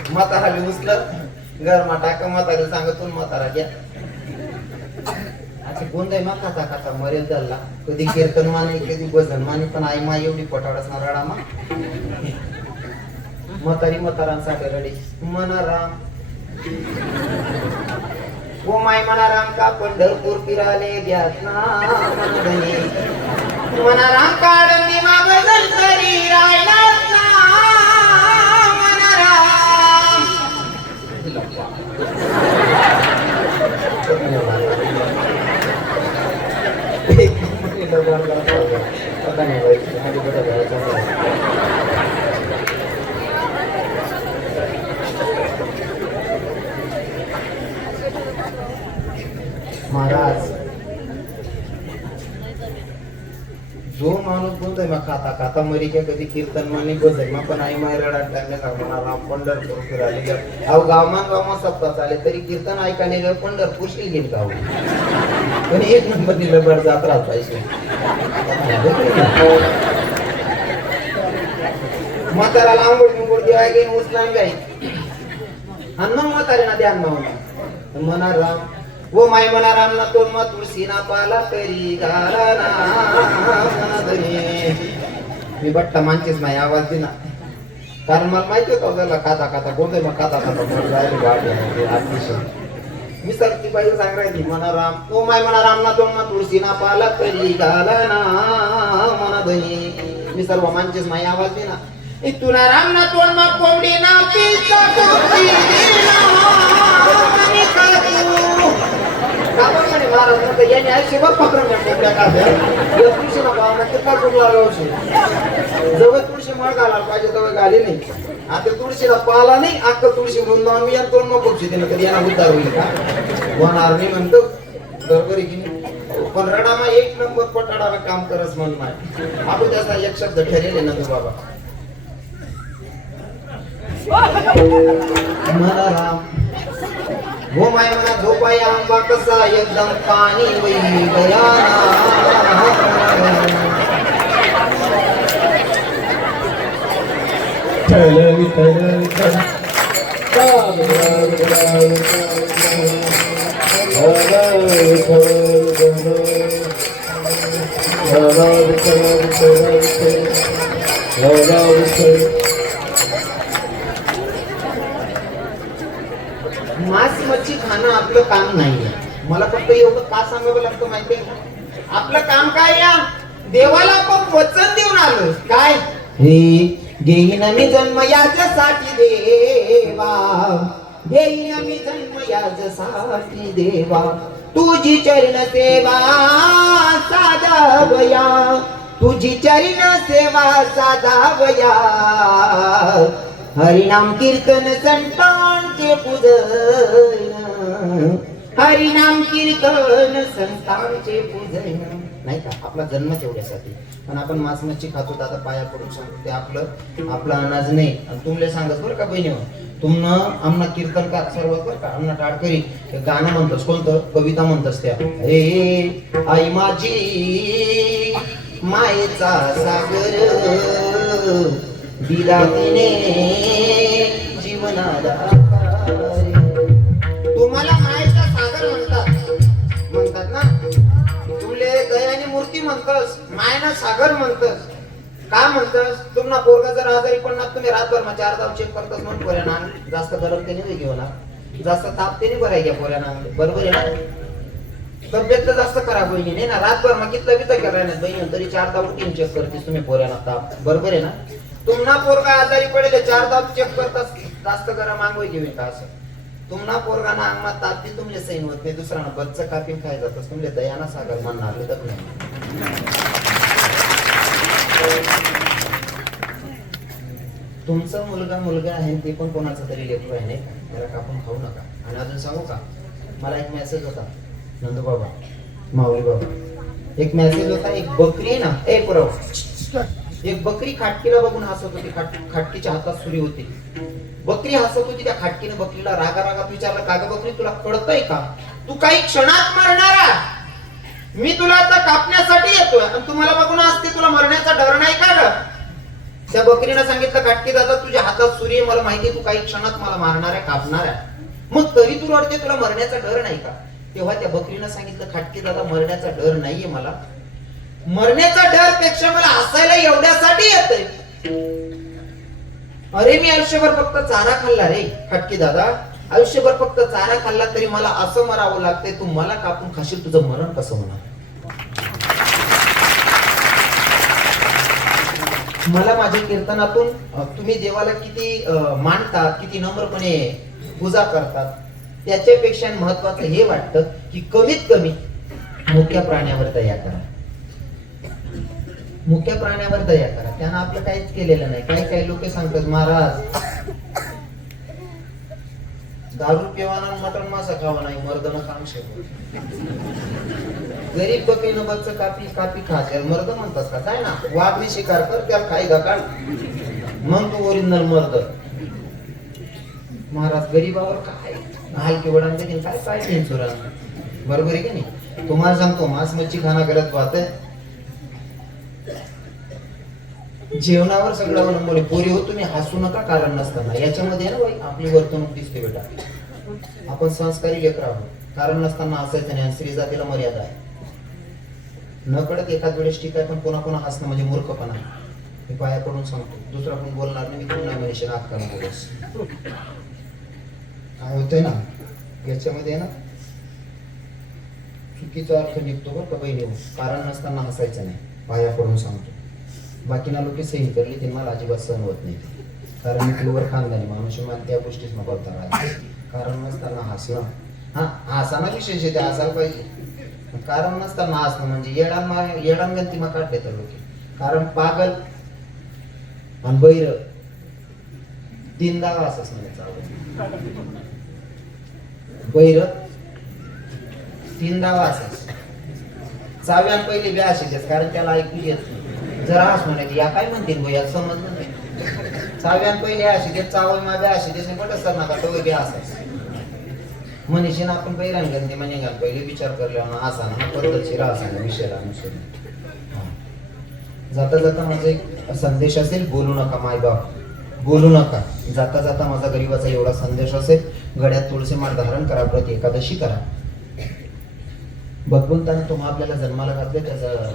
म्हातारा उचलत घरमा टाका म्हातारा सांगतून म्हातारा घ्या. असे गोंधळ मा खाता खाता मरेल झाला कधी कीर्तन माने कधी भजन माने पण आई मा एवढी पटावडच ना रडा मा म्हातारी म्हातारांसाठी रडी मना राम ओ माय मना राम का पंढरपूर फिराले घ्यात ना मना राम काढून मा भजन करी रायनाथ ना मना राम. महाराज जो माणूस बोलतोय मग खाता खाता मरी का कधी कीर्तन माने बसय मग पण आई माय रडाट लागले पंढरपूर फिरायला अहो गावमा सप्ताह चाले तरी कीर्तन ऐकायला गेलं पंढरपूर शिल गाव पण एक नंबर निलबड जात राहत पाहिजे. म्हाताराला आंघोळ बिंगोळ देवाय गेली उचलान गाई अन्न म्हातारे ना ध्यान मावून मना राम वो माय मना रामना तोंडमा तुळशीना पाला तरी गाला ना धनी. मी बट्टा मानतेच नाही आवाज दिना, कारण मला माहिती होतं त्याला खाता खाता बोलतोय, मग खाता खाता मी सर ती बाई सांग राहिली मना राम ओ माय मना रामना तोंडमा तुळशीना पाला तरी गाला ना मना धनी. मी सर्व मानतेच नाही आवाज दिना. तुला रामना तोंडमा कोंबडी ना पिसा कोंबडी ना आणि काजू. काबर म्हणे महाराज म्हणतो याने आयुष्यभर पकडून कोंबड्या काढल्या. या तुळशीला पाहा म्हणते का कोंबडा लावशी. जवळ तुळशी मळ घालायला पाहिजे जवळ घाली नाही. आता तुळशीला पाला नाही अख्खं तुळशी वृंदावन मी यांना तोंड नको देणं कधी यांना उद्धार होईल का होणार नाही म्हणतो. बरोबर आहे की नाही. पण रडामा एक नंबर पटाडाला काम करस म्हणून नाही आपण त्याचा एक शब्द ठरेल ना तू बाबा. मला राम हो माय मना झोपाया आंबा कसा एकदम पाणी वही गया विठ्ठल विठ्ठल विठ्ठल राम राम राम राम विठ्ठल. मांस मच्छी खाणं आपलं काम नाहीये. मला फक्त एवढं का सांगावं लागतं माहितीये, आपलं काम काय या देवाला आपण वचन देऊन आलो काय हे देईन मी जन्म याच्यासाठी देवा, देईन मी जन्म याच्यासाठी देवा, तुझी चरण सेवा साधावया, तुझी चरण सेवा साधावया, हरिनाम कीर्तन संतांचे पूजन, हरिनाम कीर्तन संतांचे पूजन. नाही का आपला जन्म तेवढ्यासाठी. पण आपण मांस मच्छी खातो आता पाया पडून सांगतो ते आपलं अनाज नाही. तुमले सांगत बरं का बहिणी तुमनं आमना कीर्तनकार सर्व बरं का आमना टाळकरी गाणं म्हणतोस कोणतं कविता म्हणतस त्या हे आई माझी मायेचा सागर दिला तिने जीवनाला. तुम्हाला मायेचा सागर म्हणतात ना. तुमले दयानी मूर्ती म्हणतस, मायना सागर म्हणतस. का म्हणतस तुम्हाला पोरगा जर आजारी पडणार तुम्ही रातभर मग 4 दाव चेक करतस म्हणून पोऱ्याना जास्त गरम ते नाही घेऊ ना, जास्त ताप ते नाही बराय घ्या पोऱ्याना. बरोबर आहे ना. तब्येत तर जास्त खराब होईल नाही ना. रातभर मग कितलं बित केलं नाही बहिणी तरी 4 दाव उठीन चेक करतेस तुम्ही पोऱ्याना ताप. बरोबर आहे ना. तुम्हाला पोरगा आजारी पडेल 4 दाव चेक करतास जास्त गरम आंघोळ घेऊन का असं. तुम्हाला पोरगाना अंगमात ताप ती तुमले सैन होत नाही. दुसरा बच्चा कापीन खाय जातस तुमले दयाना सागर म्हणणार तर नाही. तुमचा मुलगा आहे ते पण कोणाचा तरी लेकरू आहे नाही त्याला कापून खाऊ नका. आणि अजून सांगू का मला एक मेसेज होता नंदू बाबा माऊली बाबा एक मेसेज होता. एक बकरी आहे ना ए पुरव एक बकरी खाटकीला बघून हसत होती. खाटकीच्या हातात सुरी होती. बकरी हसत होती. त्या खाटकीने बकरीला रागात विचारलं का ग बकरी तुला कळतंय का तू काही क्षणात मरणारा. मी तुला आता कापण्यासाठी येतोय आणि तुम्हाला बघून असते तुला मरण्याचा डर नाही का ग. त्या बकरीने सांगितलं खाटकी दादा तुझ्या हातात सूर्य आहे मला माहिती तू काही क्षणात मला मारणार आहे कापणार आहे मग तरी तू रडते तुला मरण्याचा डर नाही का. तेव्हा त्या बकरीने सांगितलं खाटकी दादा मरण्याचा डर नाहीये मला. मरण्याचा डर पेक्षा मला हसायला एवढ्यासाठी येतंय. अरे मी आयुष्यभर फक्त चारा खाल्ला रे खाटकी दादा. आयुष्यभर फक्त चारा खाल्ला तरी मला असं मरावं लागतंय. तू मला कापून खाशील तुझं मरण कसं होणार. मला माझ्या कीर्तनातून तुम्ही देवाला किती मानतात किती नम्रपणे पूजा करतात त्याच्यापेक्षा महत्वाचं हे वाटतं की कमीत कमी मुक्या प्राण्यावर दया करा. मुक्या प्राण्यावर दया करा. त्यानं आपलं काहीच केलेलं नाही. काही लोक सांगतात महाराज दारू पिवाना मटण मासा खावा नाही मर्दन काम शकतो. गरीब बकरीनं बच्च कापी खा त्याला मर्द म्हणतात का काय ना. वाघ शिकार कर त्याला खाई घाल मग तू ओरिजिनल मर्द. महाराज गरीबावर काय हलके वडान देतील काय काय टेन्शन. बरोबर आहे की नाही. तुम्हाला सांगतो मांस मच्छी खाना करत वाहत जेवणावर सगळं अवलंबून. पोरी हो तुम्ही हसू नका कारण नसताना. याच्यामध्ये ना बाई आपली वर्तणूक दिसते बेटा. आपण संस्कारी लेकर आहोत. कारण नसताना हसायचं नाही आणि स्त्री जातीला मर्यादा आहे. न कळत एखाद वेळेस ठीक आहे, पण पुन्हा पुन्हा हसणं म्हणजे मूर्खपणा आहे. मी पाया पडून सांगतो, दुसरा कोण बोलणार नाही, मी पुन्हा मनीषा नाक करून बोलस. काय होतंय ना याच्यामध्ये ना, चुकीचा अर्थ निघतो बरं का बहिणी. कारण नसताना हसायचं नाही, पाया पडून सांगतो. बाकीना लोक सही करली ते मला अजिबात सहन होत नाही, कारण मी क्लोवर खानदानी माणूस आहे, मला त्या गोष्टीच नको राहते. कारण नसताना हसणं, हा हसाना विशेष आहे, ते हसायला पाहिजे. कारण नसताना हसणं म्हणजे येडांगंती मग काढले तर लोक. कारण पागल आणि बैर तीनदा असंच म्हणायचं. बैर तीनदा असंच चाव्यान पहिले बी असेच, कारण त्याला ऐकू येत नाही. जरा हस म्हणायची या काय म्हणते भैया समजलं नाही. चाव्यान पहिले असे चावय मागे असे ते पटत सर नका तो बी असाच मनीषीन आपण बैरान गंती म्हणजे घाल पहिले विचार करल्यावर असा ना पद्धतशीर असा विषयाला अनुसरून. जाता जाता माझा एक संदेश असेल, बोलू नका मायबाप, बोलू नका. जाता जाता माझा गरीबाचा एवढा संदेश असेल, गळ्यात तुळशी माळ धारण करा, व्रत एकादशी करा. भगवंताने तुम्हा आपल्याला जन्माला घातले, त्याचा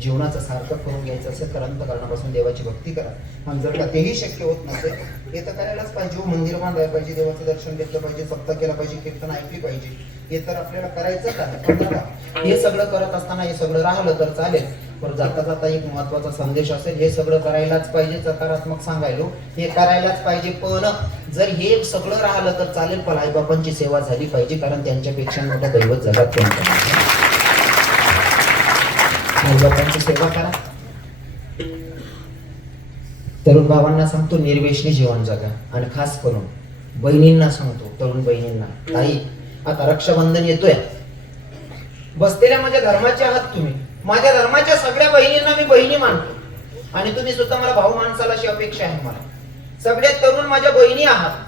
जीवनाचं सार्थक करून घ्यायचं असेल तर अंतःकरणापासून देवाची भक्ती करा. आणि जर का तेही शक्य होत नसेल, हे तर करायलाच पाहिजे. मंदिर बांधायला पाहिजे, देवाचं दर्शन घेतलं पाहिजे, सप्ताह केला पाहिजे, कीर्तन ऐकली पाहिजे. हे तर आपल्याला करायचंच आहे. पण हे सगळं करत असताना हे सगळं राहिलं तर चालेल, पण जाता जाता एक महत्वाचा संदेश असेल, हे सगळं करायलाच पाहिजे. सकारात्मक सांगायलो, हे करायलाच पाहिजे. पण जर हे सगळं राहिलं तर चालेल, पण आईबापांची सेवा झाली पाहिजे, कारण त्यांच्यापेक्षा मोठं दैवत जगात कोणतं नाही. आईबापांची सेवा करा. तरुण भावांना सांगतो निर्वेशनी जीवन जगा. आणि खास करून बहिणींना सांगतो, तरुण बहिणींना, ताई आता रक्षाबंधन येतोय, बसलेल्या माझ्या धर्माचे आहात तुम्ही. माझ्या धर्माच्या सगळ्या बहिणींना मी बहिणी मानतो, आणि तुम्ही सुद्धा मला भाऊ माणसाला अशी अपेक्षा आहे मला. सगळ्यात तरुण माझ्या बहिणी आहात.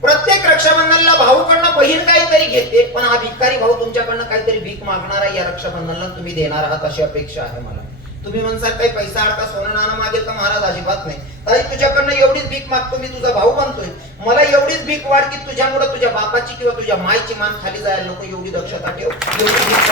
प्रत्येक रक्षाबंधनला भाऊकडनं बहीण काहीतरी घेते, पण हा भिकारी भाऊ तुमच्याकडनं काहीतरी भीक मागणार आहे, या रक्षाबंधनला तुम्ही देणार आहात अशी अपेक्षा आहे मला. तुम्ही म्हणसाल काही पैसा अडका सोनं नाणं मागेल का? महाराज अजिबात नाही. ताई तुझ्याकडनं एवढीच भीक मागतो, मी तुझा भाऊ बनतोय, मला एवढीच भीक वाढ की तुझ्यामुळे तुझ्या बापाची किंवा तुझ्या मायची मान खाली जायला नको, एवढी दक्षता ठेव. एवढी भीक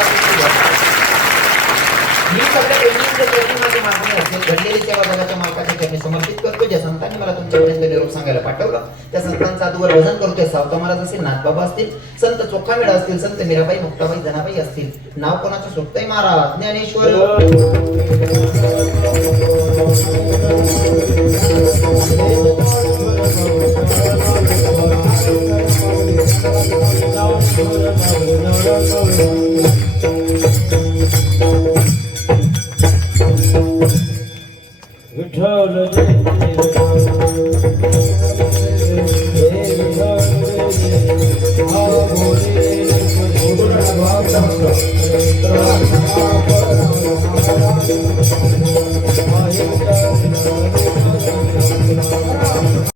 ही सगळ्या बहिणींच्या चरणी माझी मागणी असेल. घडलेली सेवा जगाच्या मालकाच्या चरणी समर्पित करतो. ज्या संतांनी मला तुमच्यापर्यंत निरोप सांगायला पाठवलं, त्या संतांचं आदूवर वजन करतोय. सावता महाराज असतील, नाथबाबा असतील, संत चोखामेळा असतील, संत मीराबाई, मुक्ताबाई, जनाबाई असतील. नाव कोणाचं सुटतंय? महाराज ज्ञानेश्वर. Thank you.